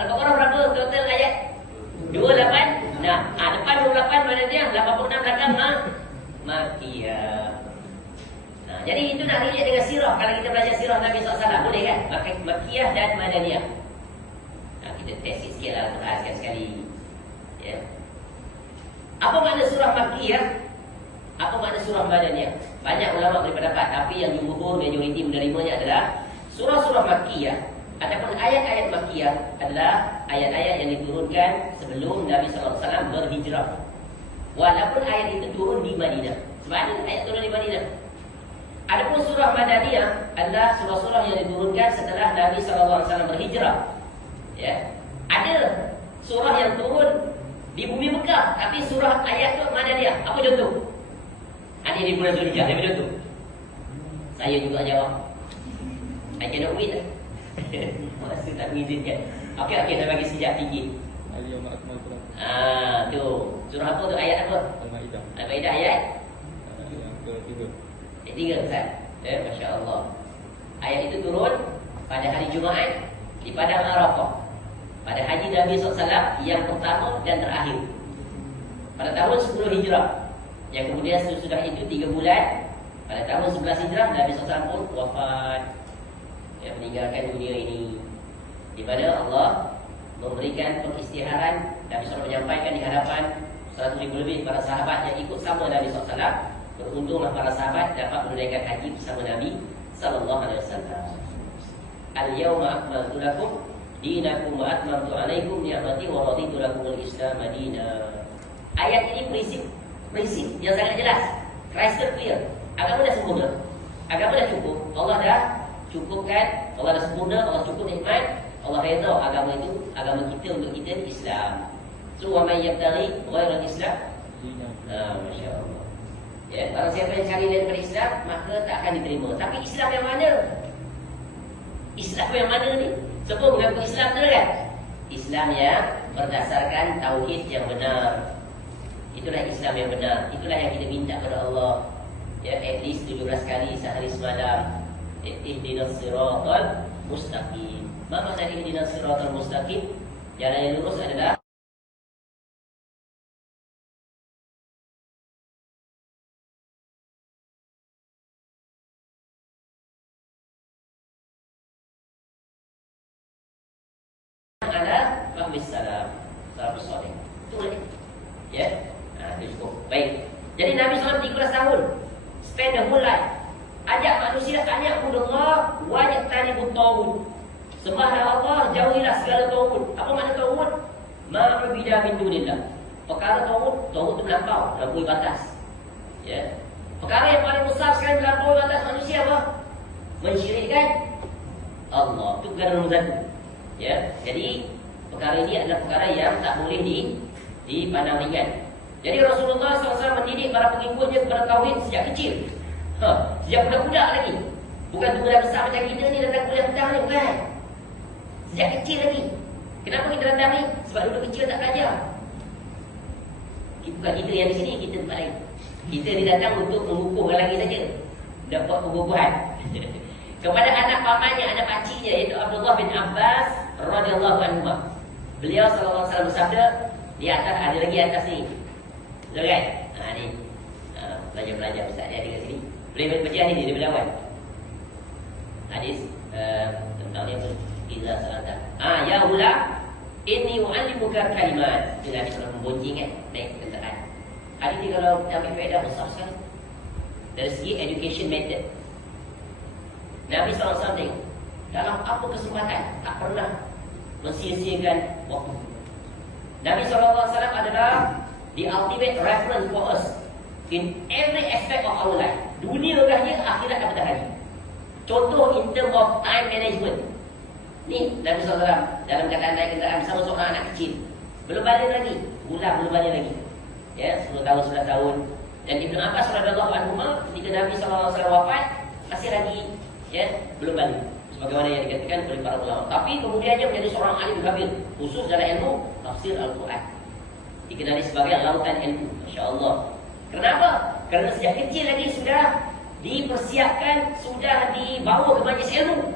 Al-Baqarah berapa total ayat? 28. Nah, depan 28 Madaniyah, 86 belakang Makkiyah. Nah, jadi itu nak relate dengan sirah. Kalau kita belajar sirah Nabi SAW, boleh kan? Makkiyah dan Madaniyah. Nah, kita test sikit lah Al-Quran sekali-sekali. Ya. Apa makna surah Makkiyah? Apa makna surah Madaniyah? Banyak ulama berpendapat, tapi yang jumhur majoriti menerimanya adalah surah-surah Makkiyah ataupun ayat-ayat Makkiyah adalah ayat-ayat yang diturunkan sebelum Nabi SAW berhijrah. Walaupun ayat itu turun di Madinah. Sebab ada ayat turun di Madinah. Adapun surah Madaniyah adalah surah-surah yang diturunkan setelah Nabi SAW berhijrah. Ya. Ada surah yang turun di bumi Mekah, tapi surah ayat itu Madaniyah. Apa contoh? Ada di bulan Zulhijjah, apa contoh? Saya juga jawab. I cannot wait lah. Masa tak mengizinkan. Okey, saya bagi sejak tinggi. Al-Yawma akmaltu lakum. Tu. Surah apa tu? Ayat apa? Al-Maidah. Al-Maidah ayat? Yang ketiga. Ayat 3 Ustaz. Masya Allah. Ayat itu turun pada hari Jumaat di Padang Arafah. Pada haji Nabi SAW yang pertama dan terakhir. Pada tahun 10 Hijrah. Yang kemudian sesudah itu 3 bulan. Pada tahun 11 Hijrah Nabi SAW pun wafat. Yang meninggalkan dunia ini. Di mana Allah memberikan pengisytiharan. Nabi SAW menyampaikan di hadapan 100,000 lebih para sahabat yang ikut sama Nabi SAW. Beruntunglah para sahabat dapat menunaikan haji bersama Nabi SAW. Al-yawma akmaltu lakum dinakum wa atmamtu alaikum ni'mati wa raditu lakumul Islam madina. Ayat ini prinsip yang sangat jelas. Crystal clear. Agama dah sempurna. Agama dah cukup. Allah dah cukupkan. Allah dah sempurna. Allah cukup nikmat. Allah redha agama itu, agama kita untuk kita Islam. So wa may yabtaghi ghairal Islam Masya Allah. Ya, barang siapa yang cari daripada Islam, maka tak akan diterima. Tapi Islam yang mana? Islam yang mana ni? Semua mengaku Islam tu kan? Islam yang berdasarkan tauhid yang benar. Itulah Islam yang benar. Itulah yang kita minta kepada Allah. Ya, at least 17 kali sehari semalam. Ihdinas siratal mustaqim. Apa makna ihdinas siratal mustaqim? Jalan yang lurus adalah salam soleh. Itu boleh. Ya. Itu cukup. Baik. Jadi Nabi SAW 13 tahun spend the whole life ajak manusia tanya Allah wajib tanya tauhid. Sembahlah Allah, jauhilah segala tauhid. Apa makna tauhid? Ma'budu min dunillah. Perkara tauhid itu melampaui batas. Ya. Perkara yang paling besar sekali melampaui batas manusia apa? Mensyirikkan Allah. Itu perkara nombor 1. Ya. Jadi perkara ini adalah perkara yang tak boleh dipandang ringan. Jadi Rasulullah SAW mendidik para pengikutnya kepada tauhid sejak kecil. Sejak budak-budak lagi. Bukan tunggu dah besar macam kita ni datang kuliah petang ni, bukan. Sejak kecil lagi. Kenapa kita datang ni? Sebab dulu kecil tak belajar. Bukan kita yang di sini, kita tempat lain. Kita ni datang untuk mengukuh orang lagi saja. Dapat pengukuhan. Kepada anak pamannya, anak pakciknya, iaitu Abdullah bin Abbas radhiyallahu anhu. Beliau sallallahu alaihi wasallam bersabda, di atas ada lagi atas ni. Betul kan? Ni. Belajar-belajar Ustaz dia ada kat sini. Boleh baca hadis dia berlawan. Hadis tentang dia Iza salata. Ya ulam, inni u'allimuka kalimat. Dia Nabi SAW memboncing naik kenderaan. Hadis ni kalau ambil faedah besar sekali. Dari segi education method. Nabi SAW tengok dalam apa kesempatan tak pernah mensia-siakan waktu. Nabi SAW adalah the ultimate reference for us in every aspect of our life. Dunia rahnya, akhirat dan pada hari. Contoh in term of time management. Ni Nabi SAW dalam keadaan naik kenderaan bersama seorang anak kecil. Belum balik lagi. Ulang belum balik lagi. Ya, 10 tahun, 11 tahun. Dan Ibn Abbas radhiyallahu anhu ketika Nabi SAW wafat masih lagi belum balik. Sebagaimana yang dikatakan oleh para ulama. Tapi kemudiannya menjadi seorang alim khabir, khusus dalam ilmu tafsir Al-Quran. Dikenali sebagai lautan ilmu. Masya Allah. Kenapa? Kerana sejak kecil lagi sudah dipersiapkan, sudah dibawa ke majlis ilmu.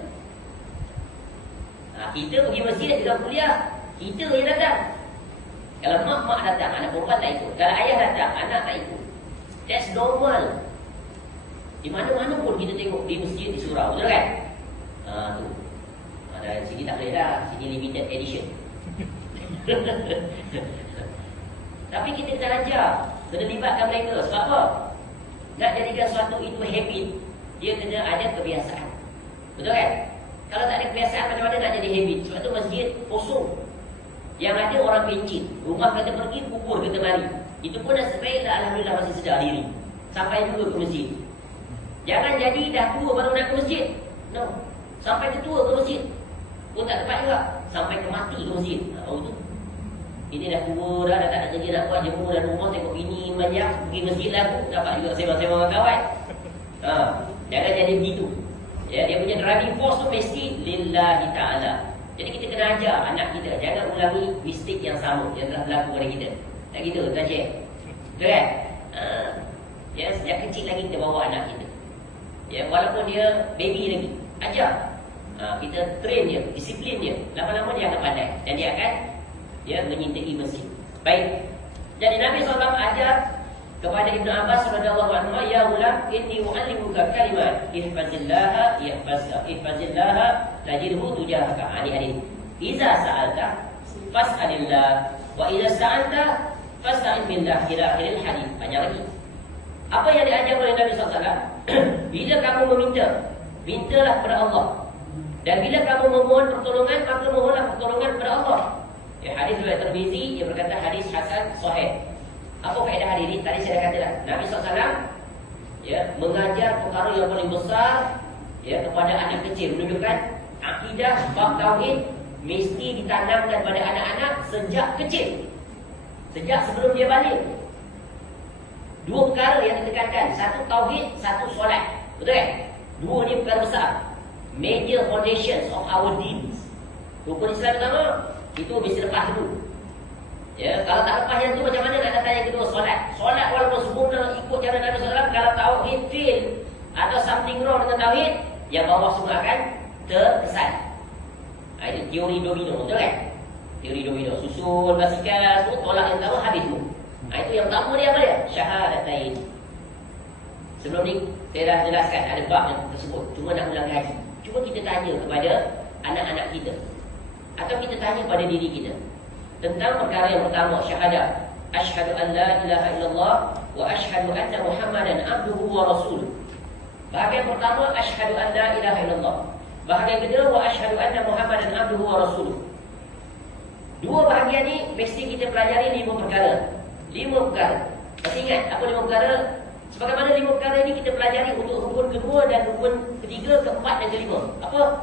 Kita pergi masjid, kita kuliah, kita yang datang. Kalau mak datang, anak perempuan tak ikut. Kalau ayah datang, anak tak ikut. That's normal. Di mana-mana pun kita tengok di masjid, di surau, betul kan? Tu. Ada sini tak boleh dah, sini limited edition. Tapi kita kena ajar, kena libatkan mereka. Sebab apa? Nak jadikan sesuatu itu habit, dia kena ada kebiasaan. Betul kan? Kalau tak ada kebiasaan, macam mana nak jadi habit? Sebab tu masjid kosong. Yang ada orang pencit. Rumah kata pergi, kubur kata mari. Itu pun nasib baik, alhamdulillah masih sedar diri. Sampai dulu ke masjid. Jangan jadi dah tua baru nak ke masjid. No. Sampai ke tua ke masjid pun tak tepat juga. Sampai ke mati ke masjid. Tahu tu? Ini dah tua dah tak ada kerja nak buat. Jemur dan rumah tengok bini banyak. Pergi masjid lah tu. Dapat juga sewa-sewa dengan kawan. Jangan jadi begitu. Ya, dia punya driving force tu mesti lillahi ta'ala. Jadi kita kena ajar anak kita jangan ulangi mistik yang sama yang telah berlaku pada kita. Tak gitu, Tuan Cik? Betul kan? Ya, sejak kecil lagi kita bawa anak kita. Ya, walaupun dia baby lagi, ajar. Kita train dia, disiplin dia. Lama-lama dia akan pandai dan dia akan menyintai masjid. Baik. Jadi Nabi SAW ajar kepada Ibnu Abbas radhiyallahu anhu, ya ulam, inni u'allimuka kalimat, ihfazillaha ihfazillaha tajidhu tujahaka. Ini hadis. Iza sa'alta fas'alillah wa iza sta'anta fasta'in billah, ila akhiril hadis. Banyak lagi. Apa yang diajar oleh Nabi SAW? Bila kamu meminta, mintalah kepada Allah. Dan bila kamu memohon pertolongan, maka mohonlah pertolongan kepada Allah. Ya, hadis riwayat Tirmizi yang berkata hadis hasan sahih. Apa faedah hadis ini? Tadi saya dah katakan, Nabi SAW mengajar perkara yang paling besar kepada anak kecil, menunjukkan akidah bab tauhid mesti ditanamkan pada anak-anak sejak kecil, sejak sebelum dia balik. Dua perkara yang ditekankan, satu tauhid, satu solat. Betul kan? Dua ni perkara besar, major foundations of our deeds. Rukun Islam pertama itu mesti lepas dulu. Ya, kalau tak lepas yang tu macam mana nak datang yang kedua, solat. Solat walaupun sempurna ikut cara Nabi SAW, kalau tauhid fail atau something wrong dengan tauhid, yang bawah semua akan terkesan. Itu teori domino, betul kan? Teori domino, susun basikal semua, tolak yang pertama habis tu. Itu yang pertama dia apa dia? Syahadatain. Sebelum ni saya dah jelaskan ada bab yang tersebut, cuma nak ulang lagi. Cuba kita tanya kepada anak-anak kita, atau kita tanya pada diri kita tentang perkara yang pertama, syahadah. Asyhadu an la ilaha illallah wa asyhadu anna Muhammadan abduhu wa rasuluh. Bahagian pertama, asyhadu an la ilaha illallah. Bahagian kedua, wa asyhadu anna Muhammadan abduhu wa rasuluh. Dua bahagian ni mesti kita pelajari 5 perkara. 5 perkara. Masih ingat apa 5 perkara? Sebagaimana 5 perkara ini kita pelajari untuk rukun kedua dan rukun ketiga, keempat dan kelima. Apa?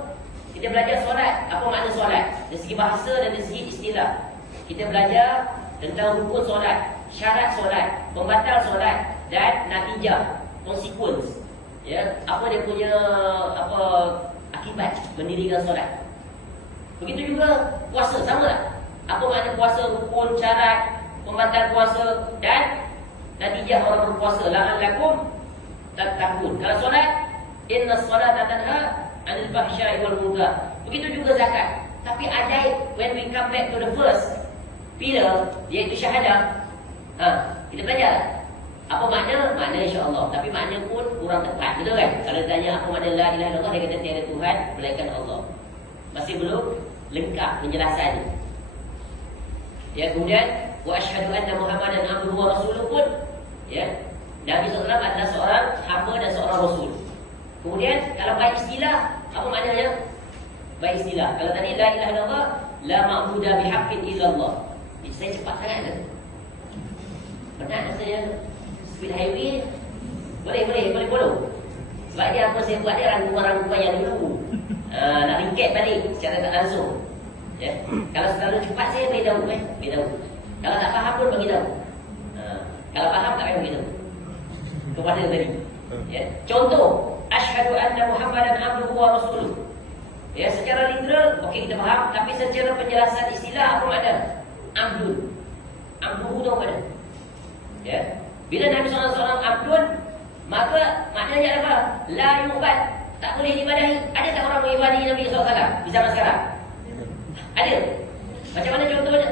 Kita belajar solat. Apa makna solat? Dari segi bahasa dan dari segi istilah. Kita belajar tentang rukun solat, syarat solat, pembatal solat dan natijah, consequence. Ya, apa dia punya akibat mendirikan solat. Begitu juga puasa, sama tak? Apa makna puasa, rukun, syarat, pembatal puasa dan natijah orang berpuasa, la'allakum tattaqun. Kalau solat, inna salata tanha 'anil fahsya'i wal munkar. Begitu juga zakat. Tapi ajaib, when we come back to the first pillar, iaitu syahadah, kita belajar apa makna? Makna insya-Allah, tapi makna pun kurang tepat, betul kan? Kalau ditanya apa makna la ilaha illallah, dia kata tiada Tuhan melainkan Allah. Masih belum lengkap penjelasannya. Ya, kemudian wa asyhadu anna Muhammadan abduhu wa rasuluh pun, ya, Nabi SAW adalah seorang hamba dan seorang rasul. Kemudian kalau baik istilah, apa maknanya? Baik istilah. Kalau tadi la ilaha illallah, la ma'budu bihaqqin illallah. Saya cepat sangat kan? Penat rasanya speed highway. Boleh follow. Sebab dia apa saya buat dia rangkuman yang dulu. Nak ringket balik secara tak langsung. Ya. Kalau terlalu cepat saya beritahu. Kalau tak faham pun beritahu. Kalau faham tak payah beritahu. Kepada tadi. Ya. Contoh, asyhadu anna Muhammadan abduhu wa rasuluh. Ya, secara literal okey kita faham, tapi secara penjelasan istilah apa makna? Abdul. Abduhu tahu mana? Ya. Bila Nabi SAW abdun, maka maknanya apa? La yu'bad, tak boleh diibadahi. Ada tak orang mengibadahi Nabi SAW di zaman sekarang? Ada. Macam mana contohnya?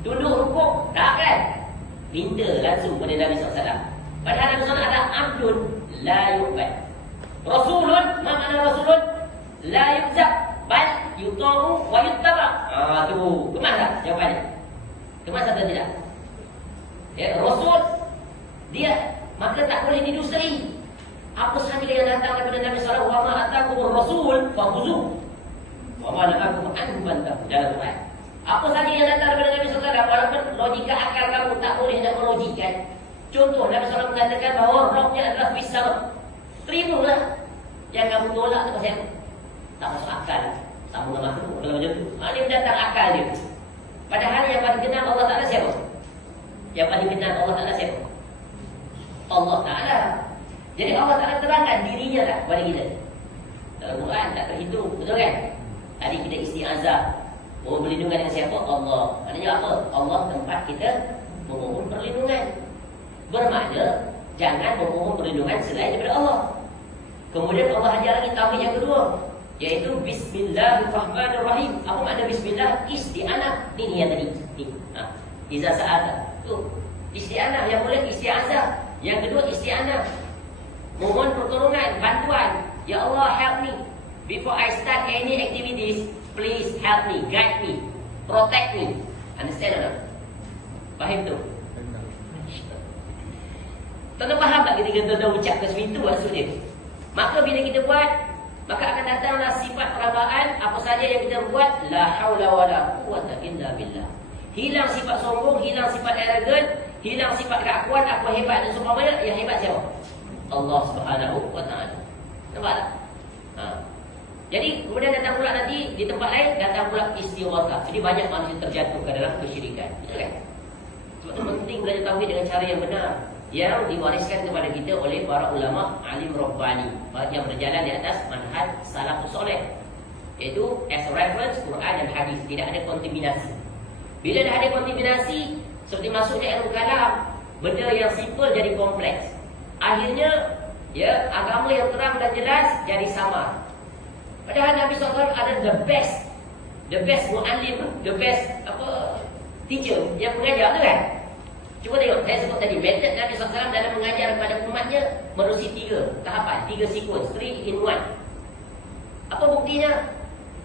Tunduk rukuk, tak kan? Minta langsung pada Nabi SAW. Padahal Nabi SAW adalah abdun, la yu'bad. Rasulun, makna rasulun, la yuzab, bal yuta'u wa yuttaba. Tu kemas tak jawapannya? Kemas atau tidak? Ya, Rasul dia maka tak boleh didustai. Apa sahaja yang datang daripada Nabi sallallahu alaihi wasallam, wa ma atakumur rasul fakhuzu wa ma nahakum anhu fantahu. Dalam Quran, apa sahaja yang datang daripada Nabi sallallahu alaihi wasallam, walaupun logika akal kamu tak boleh nak melogikkan. Contoh, Nabi sallallahu alaihi wasallam mengatakan bahawa rohnya adalah fis sama. Terimalah. Yang kamu tolak tu pasal tak masuk akal. Sama dengan makhluk kalau macam tu. Dia mendatang akal dia. Padahal yang paling kenal Allah Ta'ala siapa? Yang paling kenal Allah Ta'ala siapa? Allah Ta'ala. Jadi Allah Ta'ala terangkan dirinya lah kepada kita. Dalam Quran tak terhitung, betul kan? Tadi kita isti'azah. Mohon perlindungan dengan siapa? Allah. Maknanya apa? Allah tempat kita memohon perlindungan. Bermakna jangan memohon perlindungan selain daripada Allah. Kemudian Allah ajar lagi tauhid yang kedua, iaitu Bismillahirrahmanirrahim. Apa makna Bismillah? Isti'anah. Ini yang tadi. Iza sa'ada. Tu. Isti'anah. Yang boleh isti'azah. Yang kedua isti'anah. Mohon pertolongan, bantuan. Ya Allah, help me. Before I start any activities, please help me, guide me, protect me. Understand or not? Faham tu? Tuan-tuan faham tak ketika tuan-tuan ucapkan seperti itu maksudnya? Maka bila kita buat, maka akan datanglah sifat perabaan. Apa saja yang kita buat, la haula wala quwwata illa billah. Hilang sifat sombong, hilang sifat arrogant, hilang sifat keakuan, aku hebat dan seumpamanya. Yang hebat siapa? Allah Subhanahu wa taala. Nampak tak? Jadi kemudian datang pula nanti di tempat lain, datang pula istighfar. Jadi banyak manusia terjatuh ke dalam kesyirikan. Betul kan? Sebab itu penting belajar tauhid dengan cara yang benar, yang diwariskan kepada kita oleh para ulama alim rabbani yang berjalan di atas manhaj salafus soleh, iaitu as reference Quran dan hadis, tidak ada kontaminasi. Bila dah ada kontaminasi, seperti masuknya ilmu kalam, benda yang simple jadi kompleks. Akhirnya ya, agama yang terang dan jelas jadi samar. Padahal Nabi SAW ada the best mu'allim, the best teacher yang mengajar tu kan. Cuba tengok, saya sebut tadi method Nabi SAW dalam mengajar kepada umatnya menerusi 3 tahapan, 3 sequence, 3 in 1. Apa buktinya?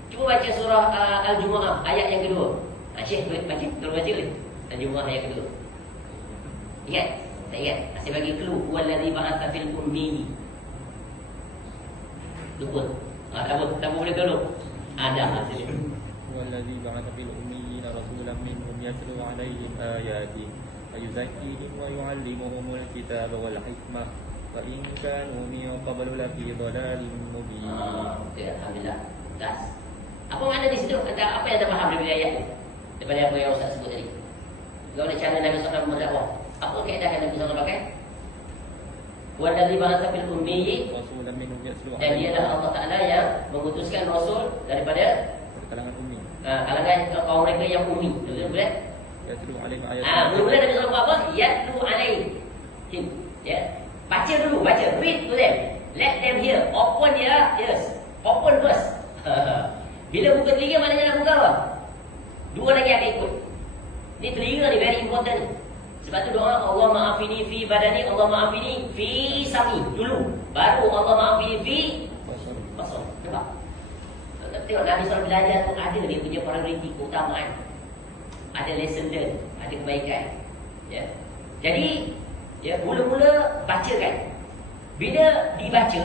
Cuba baca surah Al-Jumu'ah ayat yang kedua. Syekh baca, tolong baca boleh? Al-Jumu'ah ayat kedua. Ingat? Tak ingat? Saya bagi clue. Wallazi ba'atha fil ummi. Lupa. Tak boleh tolong. Ada hasil. Wallazi ba'atha fil ummiyina rasulan minhum yatlu 'alaihim ayatihi wa yuzakkihim wa yu'allimuhumul kitaba wal hikmah wa in kanu min qablu lafi dhalalin mubin. Alhamdulillah. Das. Apa makna di situ? Apa yang anda faham dari ayat ini? Daripada apa yang Ustaz sebut tadi. Bagaimana cara Nabi SAW berdakwah? Apa kaedah yang Nabi SAW pakai? Wallazi ba'atha fil ummiyyi rasulan minhum yatlu 'alaihim. Dan dialah Allah Ta'ala yang mengutuskan Rasul daripada kalangan ummi. Kalangan kaum mereka yang ummi. Betul-betul? Yatlu 'alaihim ayatihi. Mula-mula Nabi SAW buat apa? Yatlu 'alaihim. Ya. Baca dulu, baca. Read to them. Let them hear. Open their ears. Open first. Bila buka telinga maknanya nak buka apa? 2 lagi akan ikut. Ni telinga ni very important. Sebab tu doa Allah ma'afini fi badani, Allah ma'afini fi sami dulu. Baru Allah ma'afini fi basar. Nampak? Tengok Nabi SAW belajar tu ada dia punya priority, keutamaan. Ada lesson learn, ada kebaikan. Ya. Jadi, ya, mula-mula bacakan. Bila dibaca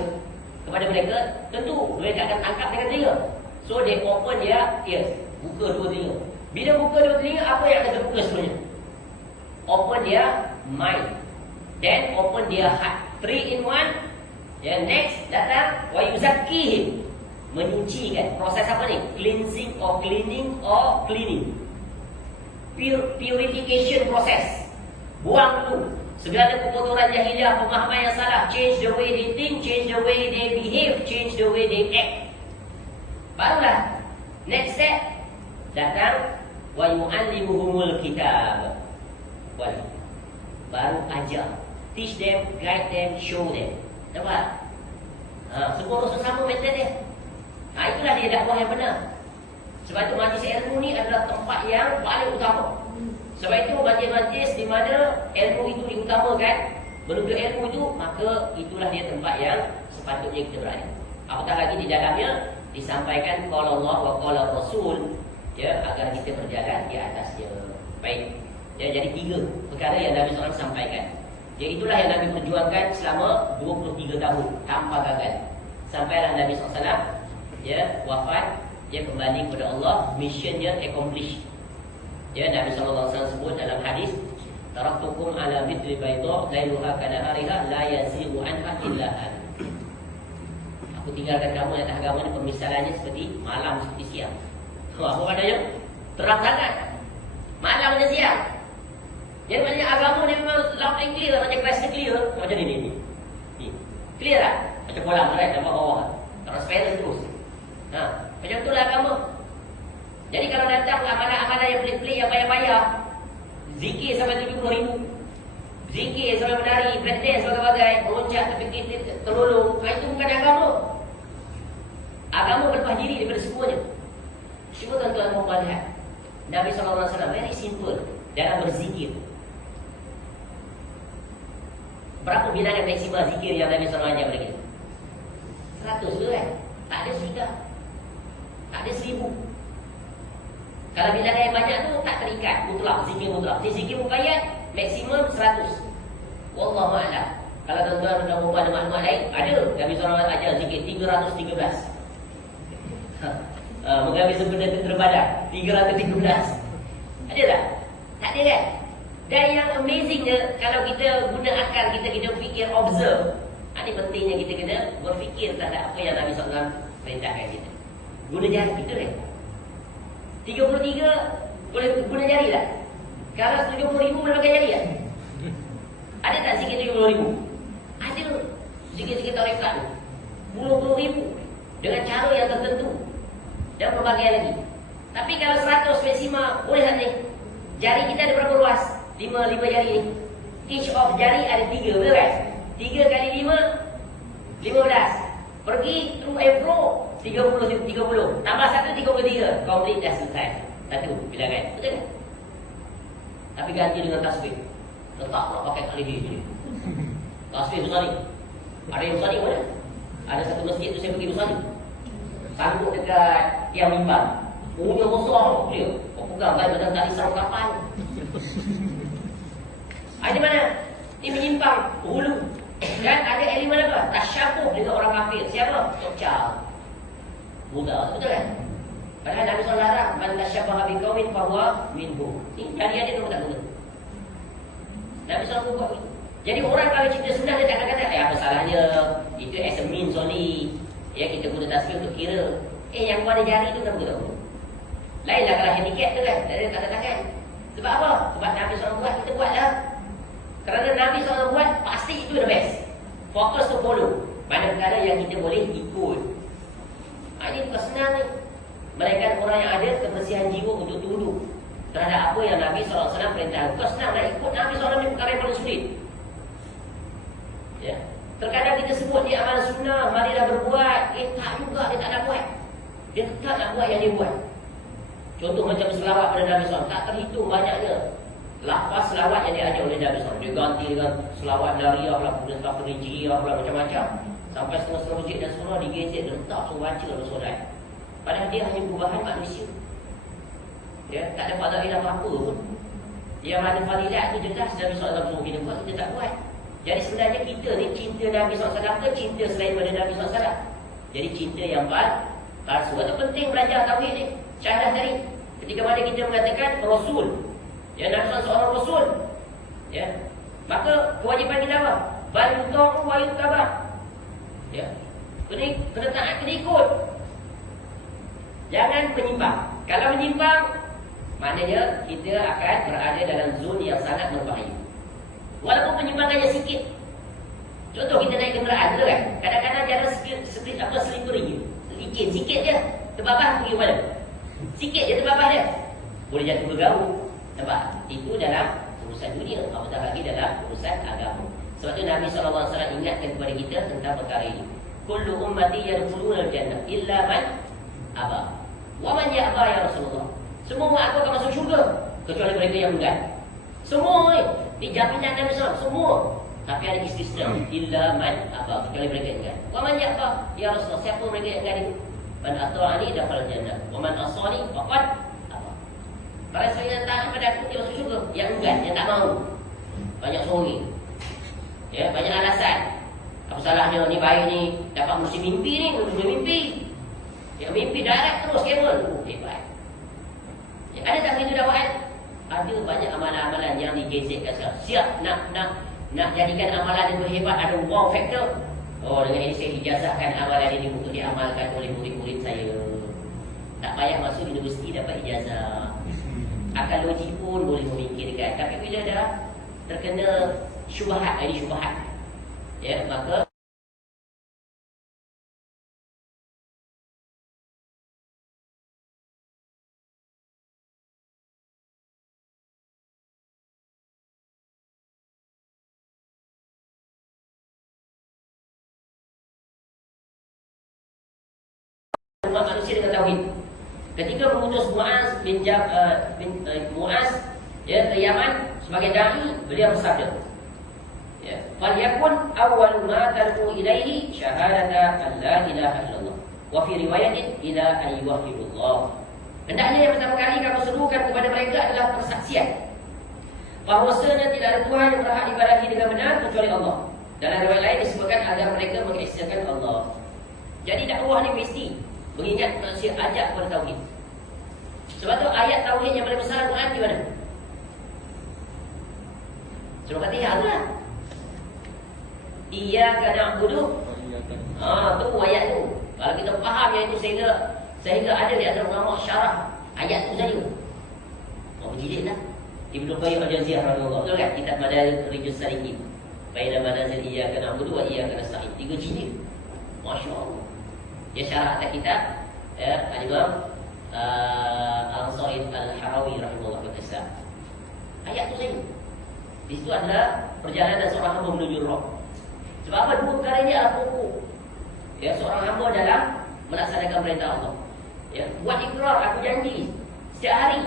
kepada mereka, tentu mereka akan tangkap dengan telinga. So they open their ears. Buka 2 telinga. Bila buka 2 telinga, apa yang akan terbuka sebenarnya? Open their mind, then open their heart. 3 in 1. Ya, next datang wa yuzakkihim, menyucikan. Proses apa ni? Cleansing or cleaning or cleaning. Purification process. Buang dulu segala kekotoran jahiliah, pemahaman yang salah. Change the way they think, change the way they behave, change the way they act. Barulah next step datang wa yu'allimuhumul kitab. Baru ajar, teach them, guide them, show them. Nampak? Semua urusan sama metod dia. Itulah dia dakwah yang benar. Sebab itu majlis ilmu ni adalah tempat yang paling utama. Sebab itu majlis-majlis di mana ilmu itu diutamakan, menuntut ilmu itu, maka itulah dia tempat yang sepatutnya kita berada. Apatah lagi di dalamnya disampaikan qala Allah wa qala Rasul, ya, agar kita berjalan di atasnya. Baik. Ya, jadi 3 perkara yang Nabi SAW sampaikan. Ya, itulah yang Nabi perjuangkan selama 23 tahun tanpa gagal. Sampailah Nabi SAW ya wafat, dia kembali kepada Allah, missionnya accomplished. Ya, Nabi SAW sebut dalam hadis, taraktukum ala mithli bayda lailuha kanahariha la yazigu anha illa an. Aku tinggalkan kamu atas agama ni, permisalannya seperti malam seperti siang. Apa maknanya? Terang sangat. Malam dan siang. Jadi maknanya agama ni memang loud and clear, macam crystal clear, macam ni. Clear tak? Macam kolam, right? Nampak bawah. transparent terus. Macam itulah agama. Jadi kalau datang amalan-amalan yang pelik-pelik, yang payah-payah, zikir sampai 70,000, zikir sampai menari, breakdance bagai-bagai, meloncat, terpikir, terlolong, itu bukan agama. Agama berlepas diri daripada semuanya. Cuba tuan-tuan mohon lihat, Nabi SAW very simple dalam berzikir. Berapa bilangan maksimal zikir yang Nabi SAW ajar kepada kita? 100 ke kan? Tak ada 1,000. Tak ada 1,000. Kalau bilangan yang banyak tu tak terikat, mutlak, zikir mutlak. Zikir muqayyad maksimum 100. Wallahu a'lam. Kalau tuan-tuan dah berubah ada maklumat lain, ada Nabi SAW ajar zikir 313. Mengambil sebenarnya terbadan 313. Ada tak? Tak ada kan? Dan yang amazingnya, kalau kita guna akal kita fikir, observe. Ini pentingnya kita kena berfikir terhadap apa yang Nabi SAW perintahkan kita. Guna jari, itu kan? 33 boleh guna jari tak? Kalau 70,000 boleh pakai jari tak? Ada tak zikir 70,000? Ada. Zikir-zikir tarekat tu 10,000 dengan cara yang tertentu dan berbagai lagi. Tapi kalau 100 maksimal, boleh tak ni? Jari kita ada berapa ruas? 5 jari ni. Each of jari ada 3, betul kan? 3 kali 5 15. Pergi through and fro 30. Tambah 1 33. Complete dah selesai. Satu bilangan. Betul kan? Tapi ganti dengan tasbih. Letak pula pakai kat leher je. Tasbih besar ni. Ada yang besar ni mana? Ada satu masjid tu saya pergi besar ni. Sangkut dekat tiang mimbar. Punya besar dia. Kau pegang kan macam tak risau kapan. Di mana? Ini menyimpang hulu. Dan ada elemen apa? Tasyabuh dengan orang kafir. Siapa? Toccal. Buddha, betul kan? Padahal Nabi SAW larang, man tasyabaha biqaumin fahuwa minhum. Ini jari-jari tu tak guna. Nabi SAW buat itu. Jadi orang kalau cerita sunnah dia takkan kata, apa salahnya? Itu as a means only. Ya, kita guna tasbih untuk kira. Yang kau ada jari tu kenapa kita guna? Lainlah kalau handicap tu kan, ada tak ada tangan. Sebab apa? Sebab Nabi SAW buat, kita buatlah. Kerana Nabi SAW buat, pasti itu the best. Fokus to follow. Mana perkara yang kita boleh ikut. Ini bukan senang ni. Melainkan orang yang ada kebersihan jiwa untuk tunduk terhadap apa yang Nabi SAW perintah. Bukan senang nak ikut Nabi SAW ni perkara yang paling sulit. Ya. Terkadang kita sebut dia amal sunnah, marilah berbuat. Tak juga, dia tak nak buat. Dia tetap nak buat yang dia buat. Contoh macam selawat pada Nabi SAW. Tak terhitung banyaknya lafaz selawat yang diajar oleh Nabi SAW. Dia ganti dengan selawat Nariyah lah, kemudian Rijiyah lah, macam-macam. Sampai setengah-setengah masjid dan semua digeser, dia letak semua baca bersolat. Padahal dia hanya perubahan manusia. Ya, tak ada fadilah apa-apa pun. Yang ada fadilah tu jelas Nabi SAW suruh kita buat, kita tak buat. Jadi sebenarnya kita ni cinta Nabi SAW ke cinta selain pada Nabi SAW? Jadi cinta yang palsu. Itu penting belajar tauhid ni. Syahadah tadi. Ketika mana kita mengatakan Rasul, ya, Nabi SAW seorang Rasul, ya, maka kewajipan kita apa? Bal yuta'u wa yuttaba'. Ya, kena taat, kena ikut. Jangan menyimpang. Kalau menyimpang, maknanya kita akan berada dalam zon yang sangat berbahaya. Walaupun penyimpangannya sikit. Contoh kita naik kenderaan, betul kan? Kadang-kadang jalan slippery, licin sikit je, terbabah pergi mana? Sikit je terbabah dia, boleh jatuh bergaul. Nampak? Itu dalam urusan dunia, apatah lagi dalam urusan agama. Sebab tu Nabi SAW ingatkan kepada kita tentang perkara ini. Kullu ummati yadkhuluna al-jannah illa man aba. Wa man ya'ba ya Rasulullah. Semua umat aku akan masuk syurga kecuali mereka yang enggan. Semua ni dijaminan Nabi SAW, semua. Tapi ada istisna, illa man aba, kecuali mereka yang enggan. Wa man ya'ba ya Rasulullah. Siapa mereka yang enggan itu? Man ata'ani dakhala al-jannah wa man asani faqad aba. Barang siapa yang taat pada aku dia masuk syurga. Yang enggan, yang tak mau, banyak sorry. Ya, banyak alasan. Apa salahnya ni baik ni, dapat mesti mimpi ni, boleh mimpi. Yang mimpi direct terus kabel. Hebat. Ya, ada tak begitu dakwaan? Ada banyak amalan-amalan yang digesekkan sekarang. Siap nak jadikan amalan itu hebat, ada wow factor. Oh, dengan ini saya ijazahkan amalan ini untuk diamalkan oleh murid-murid saya. Tak payah masuk universiti dapat ijazah. Akal logik pun boleh memikirkan. Tapi bila dah terkena syubhat, ini syubhat, ya, maka umat manusia dengan tauhid. Ketika mengutus Muaz bin Muaz ke Yaman sebagai dai, beliau bersabda, ya, "Falyakun awwal ma tad'u ilaihi syahadata an la ilaha illallah wa fi riwayatin ila an yuwahhidullah." Hendaknya yang pertama kali kamu serukan kepada mereka adalah persaksian bahwasanya tidak ada Tuhan yang berhak diibadahi dengan benar kecuali Allah. Dalam riwayat lain disebutkan agar mereka mengesahkan Allah. Jadi dakwah ni mesti mengingat manusia, ajak kepada tauhid. Sebab tu ayat tauhid yang paling besar Quran di mana? Surah Fatihah lah. Iyyaka na'budu. Tu ayat tu. Kalau kita faham yang itu sehingga ada di antara ulama syarah ayat tu saja. Berjilid lah. Ibnu Qayyim al-Jauziyah rahimahullah, betul kan? Kitab Madarijus Salikin. Baina manazil iyyaka na'budu wa iyyaka nasta'in. 3 jilid. Masya-Allah. Dia syarah atas kitab Al-Imam Al-Sa'id Al-Harawi rahimahullah berkata. Ayat tu saja. Di situ adalah perjalanan seorang hamba menuju roh. Sebab apa? Dua perkara ini adalah pokok. Ya, seorang hamba dalam melaksanakan perintah Allah. Ya, buat ikrar, aku janji setiap hari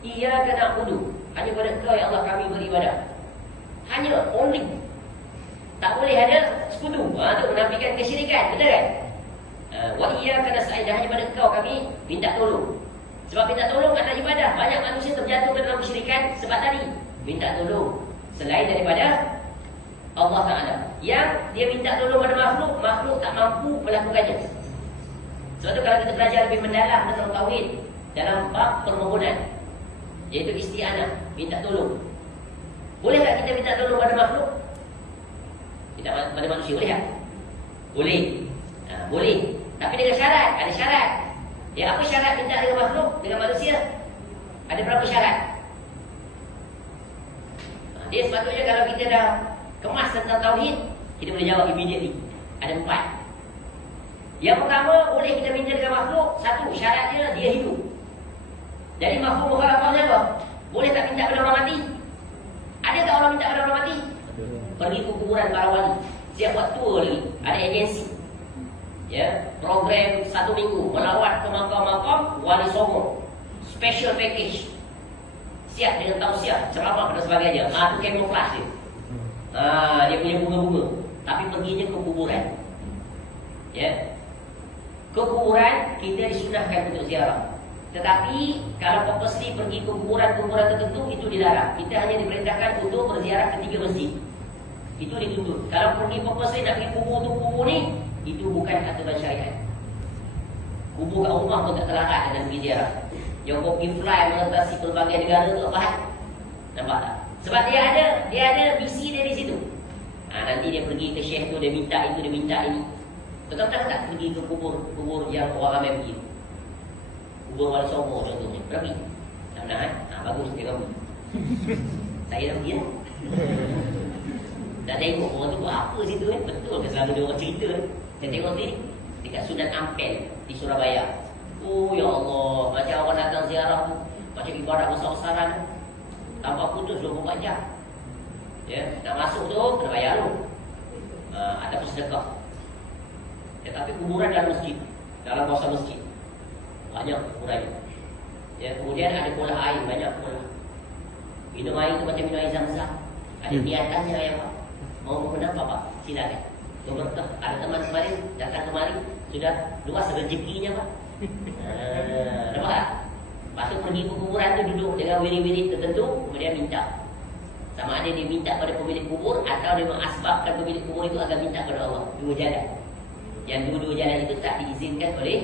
iyyaka na'budu, hanya pada Engkau ya Allah kami beribadah. Hanya, only. Tak boleh ada sekutu. Itu menafikan kesyirikan, betul kan? Wa iyyaka nasta'in, hanya pada Engkau kami minta tolong. Sebab minta tolong adalah ibadah. Banyak manusia terjatuh ke dalam kesyirikan sebab tadi minta tolong selain daripada Allah Ta'ala. Yang dia minta tolong pada makhluk, makhluk tak mampu melakukannya. Sebab tu kalau kita belajar lebih mendalam tentang tauhid dalam bab permohonan, iaitu isti'anah, minta tolong. Boleh tak kita minta tolong pada makhluk? Minta pada manusia boleh tak? Boleh. Boleh. Tapi dengan syarat, ada syarat. Ya, apa syarat minta dengan makhluk, dengan manusia? Ada berapa syarat? Dia sepatutnya kalau kita dah kemas tentang tauhid, kita boleh jawab immediately. Ada 4. Yang pertama, boleh kita minta dengan makhluk. 1, syaratnya dia hidup. Jadi makhluk mukhalafahnya apa? Boleh tak minta pada orang mati? Ada tak orang minta pada orang mati? Pergi ke kuburan para wali. Siap buat tour lagi. Ada agensi. Ya, program 1 minggu melawat ke makam-makam Wali Songo. Special package. Siap dengan tausiah, ceramah dan sebagainya. Itu camouflage dia. Dia punya bunga-bunga. Tapi perginya ke kuburan. Ya. Ke kuburan kita disunahkan untuk ziarah. Tetapi kalau purposely pergi ke kuburan-kuburan tertentu, itu dilarang. Kita hanya diperintahkan untuk berziarah ke 3 masjid. Itu dituntut. Kalau pergi purposely nak pergi kubur tu kubur ni, itu bukan aturan syariat. Kubur kat rumah pun tak terlarang dengan pergi ziarah. Yang kau pergi fly mengatasi pelbagai negara tu apa? Nampak tak? Sebab dia ada misi dia di situ. Nanti dia pergi ke syekh tu, dia minta itu, dia minta ini. Betul-betul tak pergi ke kubur yang orang ramai pergi? Kubur Wali Songo contohnya. Berapa? Tak pernah kan? Bagus dia kamu. Saya dah pergi lah. Dah tengok orang tu buat apa situ kan? Betul ke selalu dia orang cerita kan? Saya tengok ni dekat Sunan Ampel di Surabaya. Oh ya Allah, macam orang datang ziarah tu, macam ibadat besar-besaran, tanpa putus 24 jam. Ya, nak masuk tu kena bayar tu. Ataupun sedekah. Tetapi kuburan dalam masjid, dalam kawasan masjid, banyak kuburan. Ya, kemudian ada pola air, banyak pola. Minum air tu macam minum air Zam-Zam. Ada niatannya yang mau berkenapa Pak? Silakan. Berberkah. Ada teman kemarin datang kemari sudah luas rezekinya Pak. Nampak tak? Lepas tu pergi ke kuburan tu, duduk dengan wirid-wirid tertentu, kemudian minta. Sama ada dia minta pada pemilik kubur atau dia mengasbabkan pemilik kubur itu agar minta pada Allah. 2 jalan. Yang 2 jalan itu tak diizinkan oleh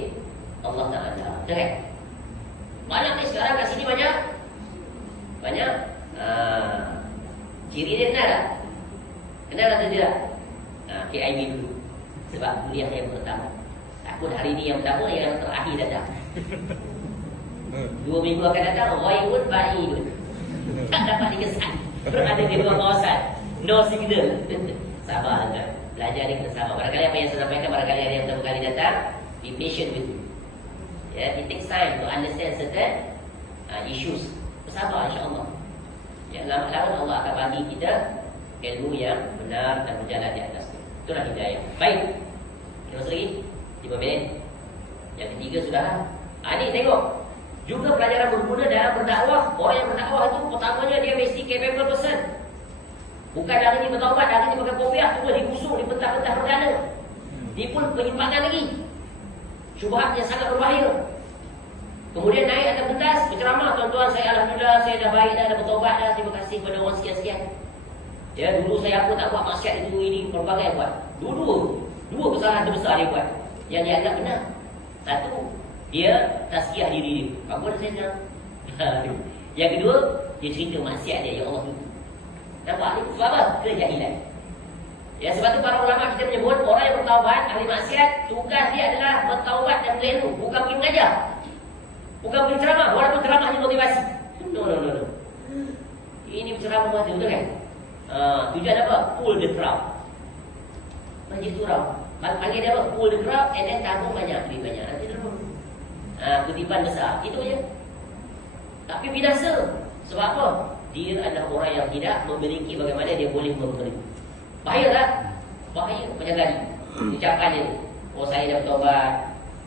Allah Ta'ala. Betul. Banyak ni sekarang kat sini banyak. Ciri dia kenal tak? Kenal atau tidak? KIB dulu. Sebab kuliah yang pertama. Takut hari ni yang pertama, yang terakhir datang. 2 minggu akan datang, ghaibun ba'idun. Tak dapat dikesan. Berada di luar kawasan. No signal. Sabar kan. Belajar ni kena sabar. Barangkali apa yang saya sampaikan, barangkali ada yang pertama kali datang, be patient with me. It takes time to understand certain issues. Bersabar insyaAllah. Lama-lama Allah akan bagi kita ilmu yang benar dan berjalan di atas. Itulah hidayah. Baik. Kita masuk lagi 5 minit. Yang ketiga sudah. Ni tengok. Juga pelajaran berguna dalam berdakwah. Orang yang berdakwah itu pertamanya dia mesti capable person. Bukan hari ni bertaubat, hari ni pakai kopiah, semua digusung, dipentah-pentah perdana. Ini pun penyimpangan lagi. Syubhat yang sangat berbahaya. Kemudian naik atas pentas, berceramah, tuan-tuan saya alhamdulillah, saya dah baik dah bertaubat dah, terima kasih kepada orang sekian-sekian. Ya, dulu saya apa tak buat maksiat itu ini, pelbagai buat. Dua kesalahan terbesar dia buat. Yang dia anggap benar. Satu, dia tazkiyah diri dia. Apa dah saya bilang? Yang kedua, dia cerita maksiat dia, ya Allah. Nampak ni? Sebab apa? Kejahilan. Ya, sebab tu para ulama kita menyebut orang yang bertaubat, ahli maksiat, tugas dia adalah bertaubat dan berilmu, bukan pergi mengajar. Bukan pergi ceramah, walaupun ceramahnya motivasi. No. Ini ceramah macam betul kan? Tujuan apa? Pull the crowd. Majlis surau. Panggil dia apa? Pull the crowd and then tabung banyak, duit banyak. Nanti terus. Kutipan besar. Itu je. Tapi binasa. Sebab apa? Dia adalah orang yang tidak memiliki bagaimana dia boleh memberi. Bahaya tak? Bahaya. Macam tadi. Ucapannya. Oh, saya dah bertobat.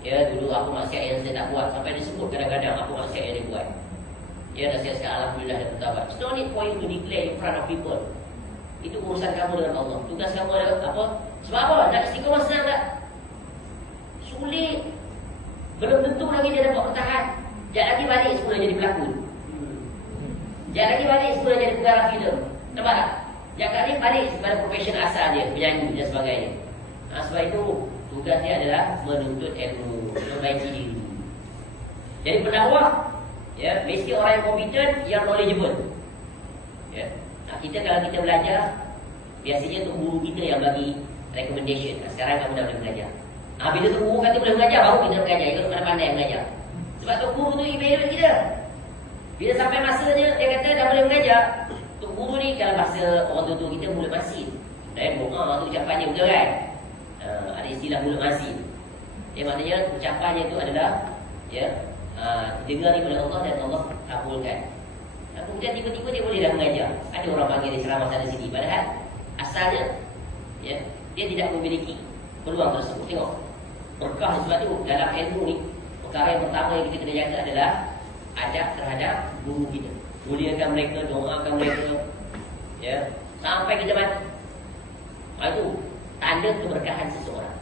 Ya, dulu aku maksiat yang saya tak buat. Sampai disebut kadang-kadang aku maksiat yang dia buat. Ya, dah saya sekarang alhamdulillah dah bertobat. It's no need for you to declare in front of people. Itu urusan kamu dengan Allah. Tugas kamu adalah apa? Sebab apa? Nak istiqamah senang tak? Sulit. Belum tentu lagi dia dapat bertahan. Sekejap lagi balik semula jadi pelakon. Sekejap lagi balik semula jadi pengarah filem. Nampak tak? Sekejap lagi balik kepada profession asal dia, penyanyi dan sebagainya. Sebab itu tugas dia adalah menuntut ilmu, memperbaiki diri. Jadi pendakwah, ya, mesti orang yang kompeten, yang knowledgeable. Ya. Kita kalau kita belajar, biasanya tu guru kita yang bagi recommendation. Sekarang kamu dah boleh belajar. Bila tu guru kata boleh belajar, baru kita belajar. Kita kena pandai belajar. Sebab tu guru tu evaluate kita. Bila sampai masanya dia kata dah boleh belajar, tu guru ni kalau bahasa orang tua kita mulut masin. Dan tu ucapannya betul kan? Ada istilah mulut masin. Maknanya ucapannya itu adalah dengar daripada Allah dan Allah kabulkan. Kemudian tiba-tiba dia boleh dah mengajar. Ada orang panggil dia ceramah sana sini. Padahal asalnya dia tidak memiliki peluang tersebut. Tengok berkah. Sebab tu dalam ilmu ni, perkara yang pertama yang kita kena jaga adalah adab terhadap guru kita. Muliakan mereka, doakan mereka, ya, sampai kita mati. Itu tanda keberkahan seseorang.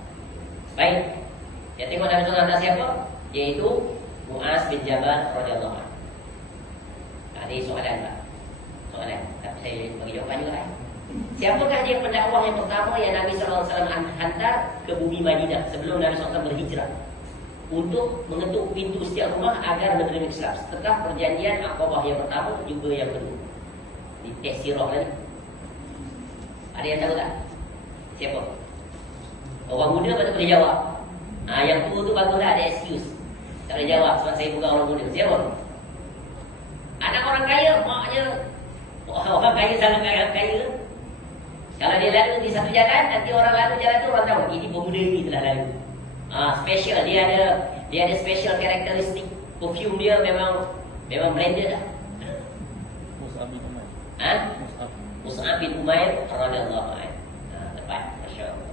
Baik, ya, tengok Nabi SAW siapa? Iaitu Muaz bin Jabal radhiyallahu anhu. Ada soalan tak? Soalan. Tapi saya bagi jawapan juga kan. Siapakah dia pendakwah yang pertama yang Nabi SAW hantar ke bumi Madinah sebelum Nabi SAW berhijrah untuk mengetuk pintu setiap rumah agar menerima Islam setelah perjanjian Aqabah yang pertama juga yang kedua. Di teks sirah tadi. Ada yang tahu tak? Siapa? Orang muda patut boleh jawab. Yang tua tu baguslah ada excuse. Tak boleh jawab sebab saya bukan orang muda. Siapa? Anak orang kaya, maknya orang kaya sangat kaya. Kalau dia lalu di satu jalan, nanti orang lalu jalan tu orang tahu ini pemuda ini telah lalu. Special, dia ada special karakteristik. Perfume dia memang branded lah. Mus'ab bin Umair. Mus'ab bin Umair radhiyallahu anhu. Tepat, masya-Allah.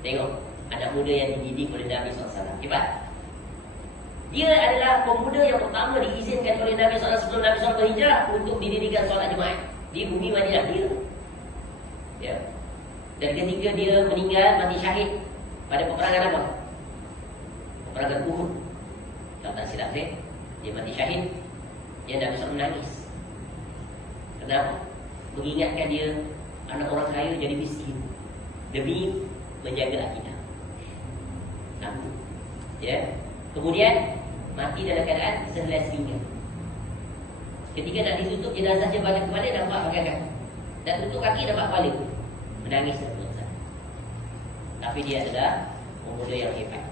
Tengok anak muda yang dididik oleh Nabi SAW. Hebat. Dia adalah pemuda yang pertama diizinkan oleh Nabi SAW sebelum Nabi SAW berhijrah untuk didirikan solat Jumaat di bumi Madinah. Dia. Ya. Dan ketika dia meninggal, mati syahid pada peperangan apa? Peperangan Uhud. Kalau tak silap saya, dia mati syahid. Dia Nabi SAW menangis. Kenapa? Mengingatkan dia anak orang kaya jadi miskin demi menjaga akidah. Ya. Kemudian mati dalam keadaan sehelai pinggang. Ketika nak ditutup jenazah dia balik kembali, nampak pakai kaki. Dan tutup kaki nampak balik. Menangis dan berdosa. Tapi dia adalah pemuda yang hebat.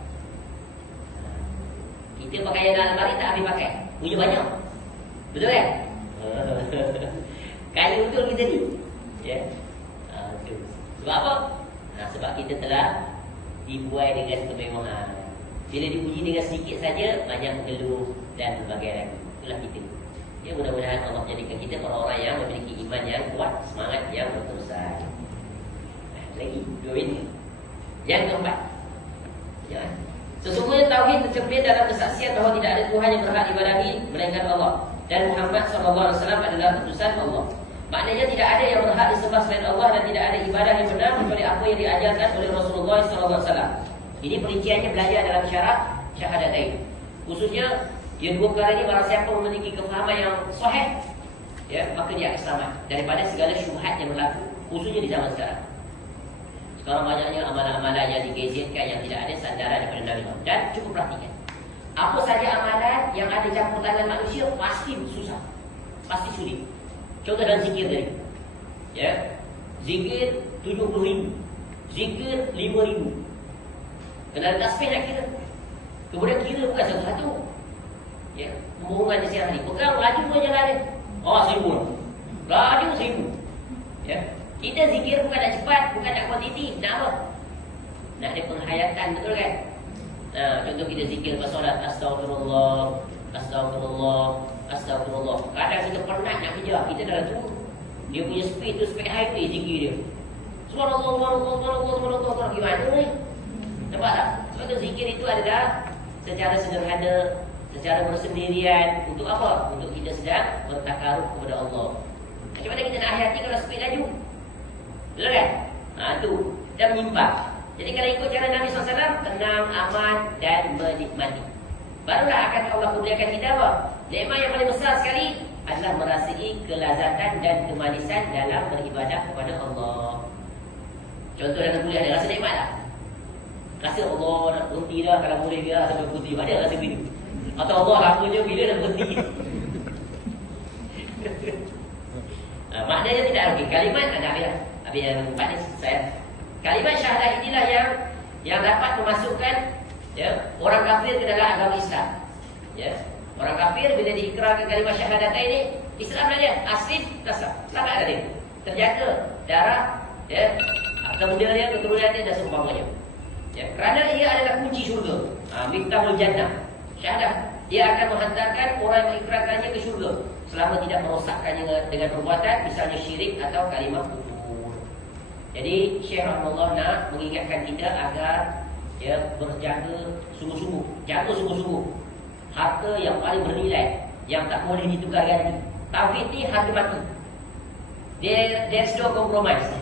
Kita pakaian almari tak habis pakai. Punya banyak. Betul kan? Kaya betul kita ni. Ya. Sebab apa? Sebab kita telah dibuai dengan kemewahan. Bila dipuji dengan sedikit saja, banyak mengeluh dan berbagai lagi. Itulah kita. Ya, mudah-mudahan Allah jadikan kita orang-orang yang memiliki iman yang kuat, semangat yang berterusan. Lagi 2 minit. Yang keempat, ya, Sesungguhnya tauhid tercermin dalam kesaksian bahawa tidak ada Tuhan yang berhak ibadahi melainkan Allah, dan Muhammad SAW adalah utusan Allah. Maknanya tidak ada yang berhak disembah selain Allah, dan tidak ada ibadah yang benar kecuali apa yang diajarkan oleh Rasulullah SAW. Ini perinciannya belajar dalam syarat syahadatain. Khususnya yang dua perkara ini, barang siapa memiliki kefahaman yang sahih, ya, maka dia akan selamat daripada segala syubhat yang berlaku, khususnya di zaman sekarang. Sekarang banyaknya amalan-amalan yang digezetkan yang tidak ada sandaran daripada Nabi. Dan cukup perhatikan, apa saja amalan yang ada campur tangan manusia pasti susah, pasti sulit. Contoh dalam zikir tadi, ya, zikir 70,000, zikir 5,000. Kena ada tasbih nak kira. Kemudian kira bukan satu-satu, ya, pembohongan di siang hari. Pegang laju pun jalan dia. Oh, 1,000. Laju 1,000. Ya. Kita zikir bukan nak cepat, bukan nak kuantiti. Nak apa? Nak ada penghayatan, betul kan? Nah, contoh kita zikir lepas solat, astagfirullah, astagfirullah, astagfirullah. Kadang kita penat nak kejar, kita dah tu. Dia punya speed tu speed highway zikir dia. Subhanallah, subhanallah, subhanallah, subhanallah. Gimana ni? Nampak tak? Sebab tu zikir itu adalah secara sederhana, secara bersendirian. Untuk apa? Untuk kita sedang bertakarub kepada Allah. Macam mana kita nak hayati kalau speed laju? Betul kan? Tu dan menyimpang. Jadi kalau ikut cara Nabi SAW, tenang, aman dan menikmati, barulah akan Allah kurniakan kita apa? Nikmat yang paling besar sekali adalah merasai kelazatan dan kemanisan dalam beribadah kepada Allah. Contoh dalam kuliah dia, rasa nikmat tak? Rasa Allah nak berhenti dah, kalau boleh dia sampai berhenti. Ada rasa begitu? Atau Allah lakunya bila nak berhenti? Maknanya tidak lagi. Kalimat ada habis yang empat ni saya. Kalimat syahadah inilah yang dapat memasukkan, ya, orang kafir ke dalam agama Islam. Ya. Orang kafir bila diikrarkan kalimat syahadat ini, Islam dia asli tasab. Selamat dia. Terjaga darah, ya, kemudian dia, keturunan dia dan seumpamanya. Ya, kerana ia adalah kunci syurga. Miftahul jannah. Syahadah, dia akan menghantarkan orang yang mengikrarkannya ke syurga selama tidak merosakkannya dengan perbuatan, misalnya syirik atau kalimah kufur. Jadi Syekh Rahimahullah nak mengingatkan kita agar, ya, berjaga sungguh-sungguh, jaga sungguh-sungguh harta yang paling bernilai, yang tak boleh ditukar ganti. Tauhid ni harga mati. There's no compromise.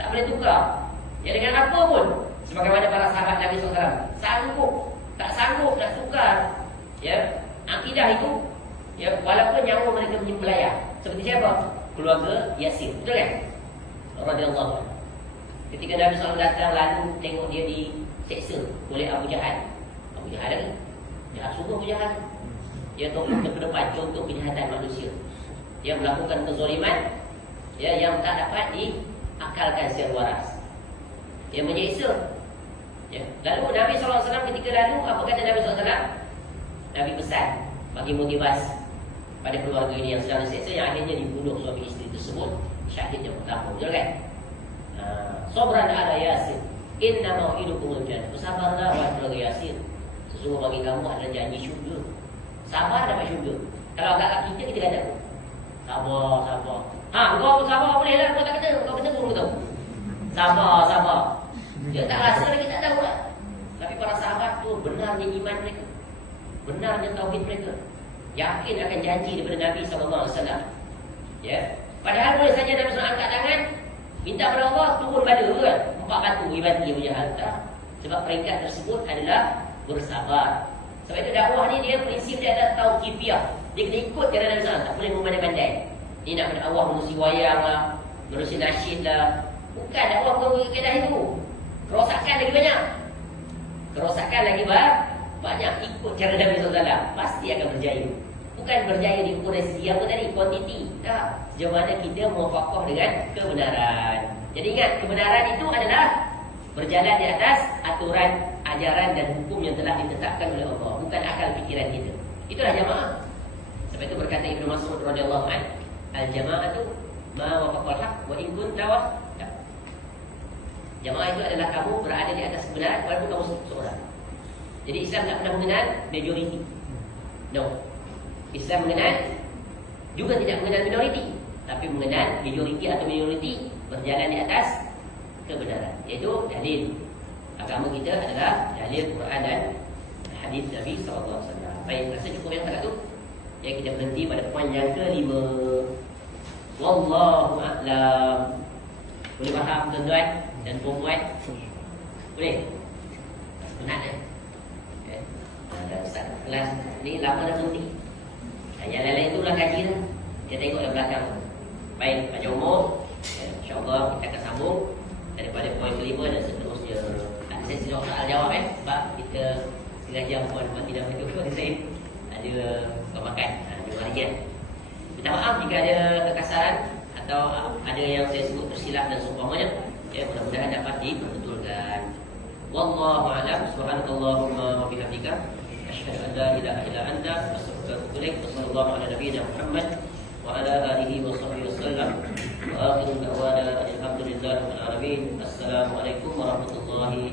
Tak boleh tukar. Ya, dengan apa pun. Sebagaimana para sahabat Nabi SAW tak sanggup nak tukar, ya, akidah itu, ya, walaupun nyawa mereka melayang. Seperti siapa? Keluarga Yasir, betul kan? Radhiyallahu anhu. Ketika Nabi SAW datang, lalu tengok dia diseksa oleh Abu Jahal. Abu Jahal lagi jahat sungguh, Abu Jahal. Dia tolong ke depan contoh kejahatan manusia. Dia melakukan kezaliman, ya, yang tak dapat diakalkan secara waras. Dia menyeksa, ya. Lalu Nabi SAW ketika lalu, apa kata Nabi SAW? Nabi pesan bagi motivasi pada keluarga ini yang sedang diseksa, yang akhirnya dibunuh suami isteri tersebut, syahid yang pertama, betul kan? Sabran ala Yasir, inna mau'idukumul jannah. Bersabarlah wahai keluarga Yasir, sesungguh bagi kamu adalah janji syurga. Sabar dapat syurga. Kalau agak kita kata sabar, sabar. Kau sabar boleh lah, kau tak kata, kau kata pun tahu. Sabar. Dia tak rasa lagi, tak tahu lah. Tapi para sahabat tu benarnya iman mereka, benarnya tauhid mereka, yakin akan janji daripada Nabi SAW. Ya. Padahal boleh saja Nabi SAW angkat tangan, minta kepada Allah turun batu kan, 4 batu ibadi Abu Jahal. Sebab peringkat tersebut adalah bersabar. Sebab itu dakwah ni dia prinsip dia adalah tauqifiyah. Dia kena ikut jalan Nabi SAW, tak boleh memandai-pandai. Dia nak berdakwah menerusi wayang lah, menerusi nasyid lah. Bukan dakwah bukan kaedah itu. Kerosakan lagi banyak. Kerosakan lagi banyak. Ikut cara Nabi SAW, pasti akan berjaya. Bukan berjaya di kursi apa tadi, kuantiti. Tak. Sejauh mana kita muwafaqah dengan kebenaran. Jadi ingat, kebenaran itu adalah berjalan di atas aturan, ajaran dan hukum yang telah ditetapkan oleh Allah, bukan akal fikiran kita. Itulah jamaah. Sebab itu berkata Ibnu Mas'ud radhiyallahu anhu, al-jama'atu ma wafaqal haq wa in kunta wahdak. Jamaah itu adalah kamu berada di atas kebenaran walaupun kamu seorang. Jadi Islam tak pernah mengenal majoriti. No. Islam mengenal, juga tidak mengenal minoriti, tapi mengenal majoriti atau minoriti berjalan di atas kebenaran, iaitu dalil. agama kita adalah dalil Quran dan hadis Nabi SAW. Baik, rasa cukup yang tak tu. Jadi kita berhenti pada poin yang kelima. Wallahu a'lam. Boleh faham tuan-tuan dan puan-puan? Boleh? Penat kan? Dah start kelas ni lama dah berhenti. Yang lain-lain tu belah kaji lah. Kita tengok yang belakang. Baik, panjang umur, InsyaAllah kita akan sambung daripada poin kelima dan seterusnya. Saya tidak soal jawab sebab kita setengah jam pun tidak betul. Saya ada makan jumpa lagi minta maaf jika ada kekasaran atau ada yang saya sebut tersilap dan seumpamanya. Mudah-mudahan dapat dibetulkan. Wallahu a'lam. Subhanakallahumma wa bihamdika asyhadu an la ilaha illa anta astaghfiruka wa atubu ilaik. Wassallallahu ala nabiyyina Muhammad wa ala alihi wa sahbihi wasallam. Wa akhiru da'wana alhamdulillahi rabbil alamin. Assalamualaikum warahmatullahi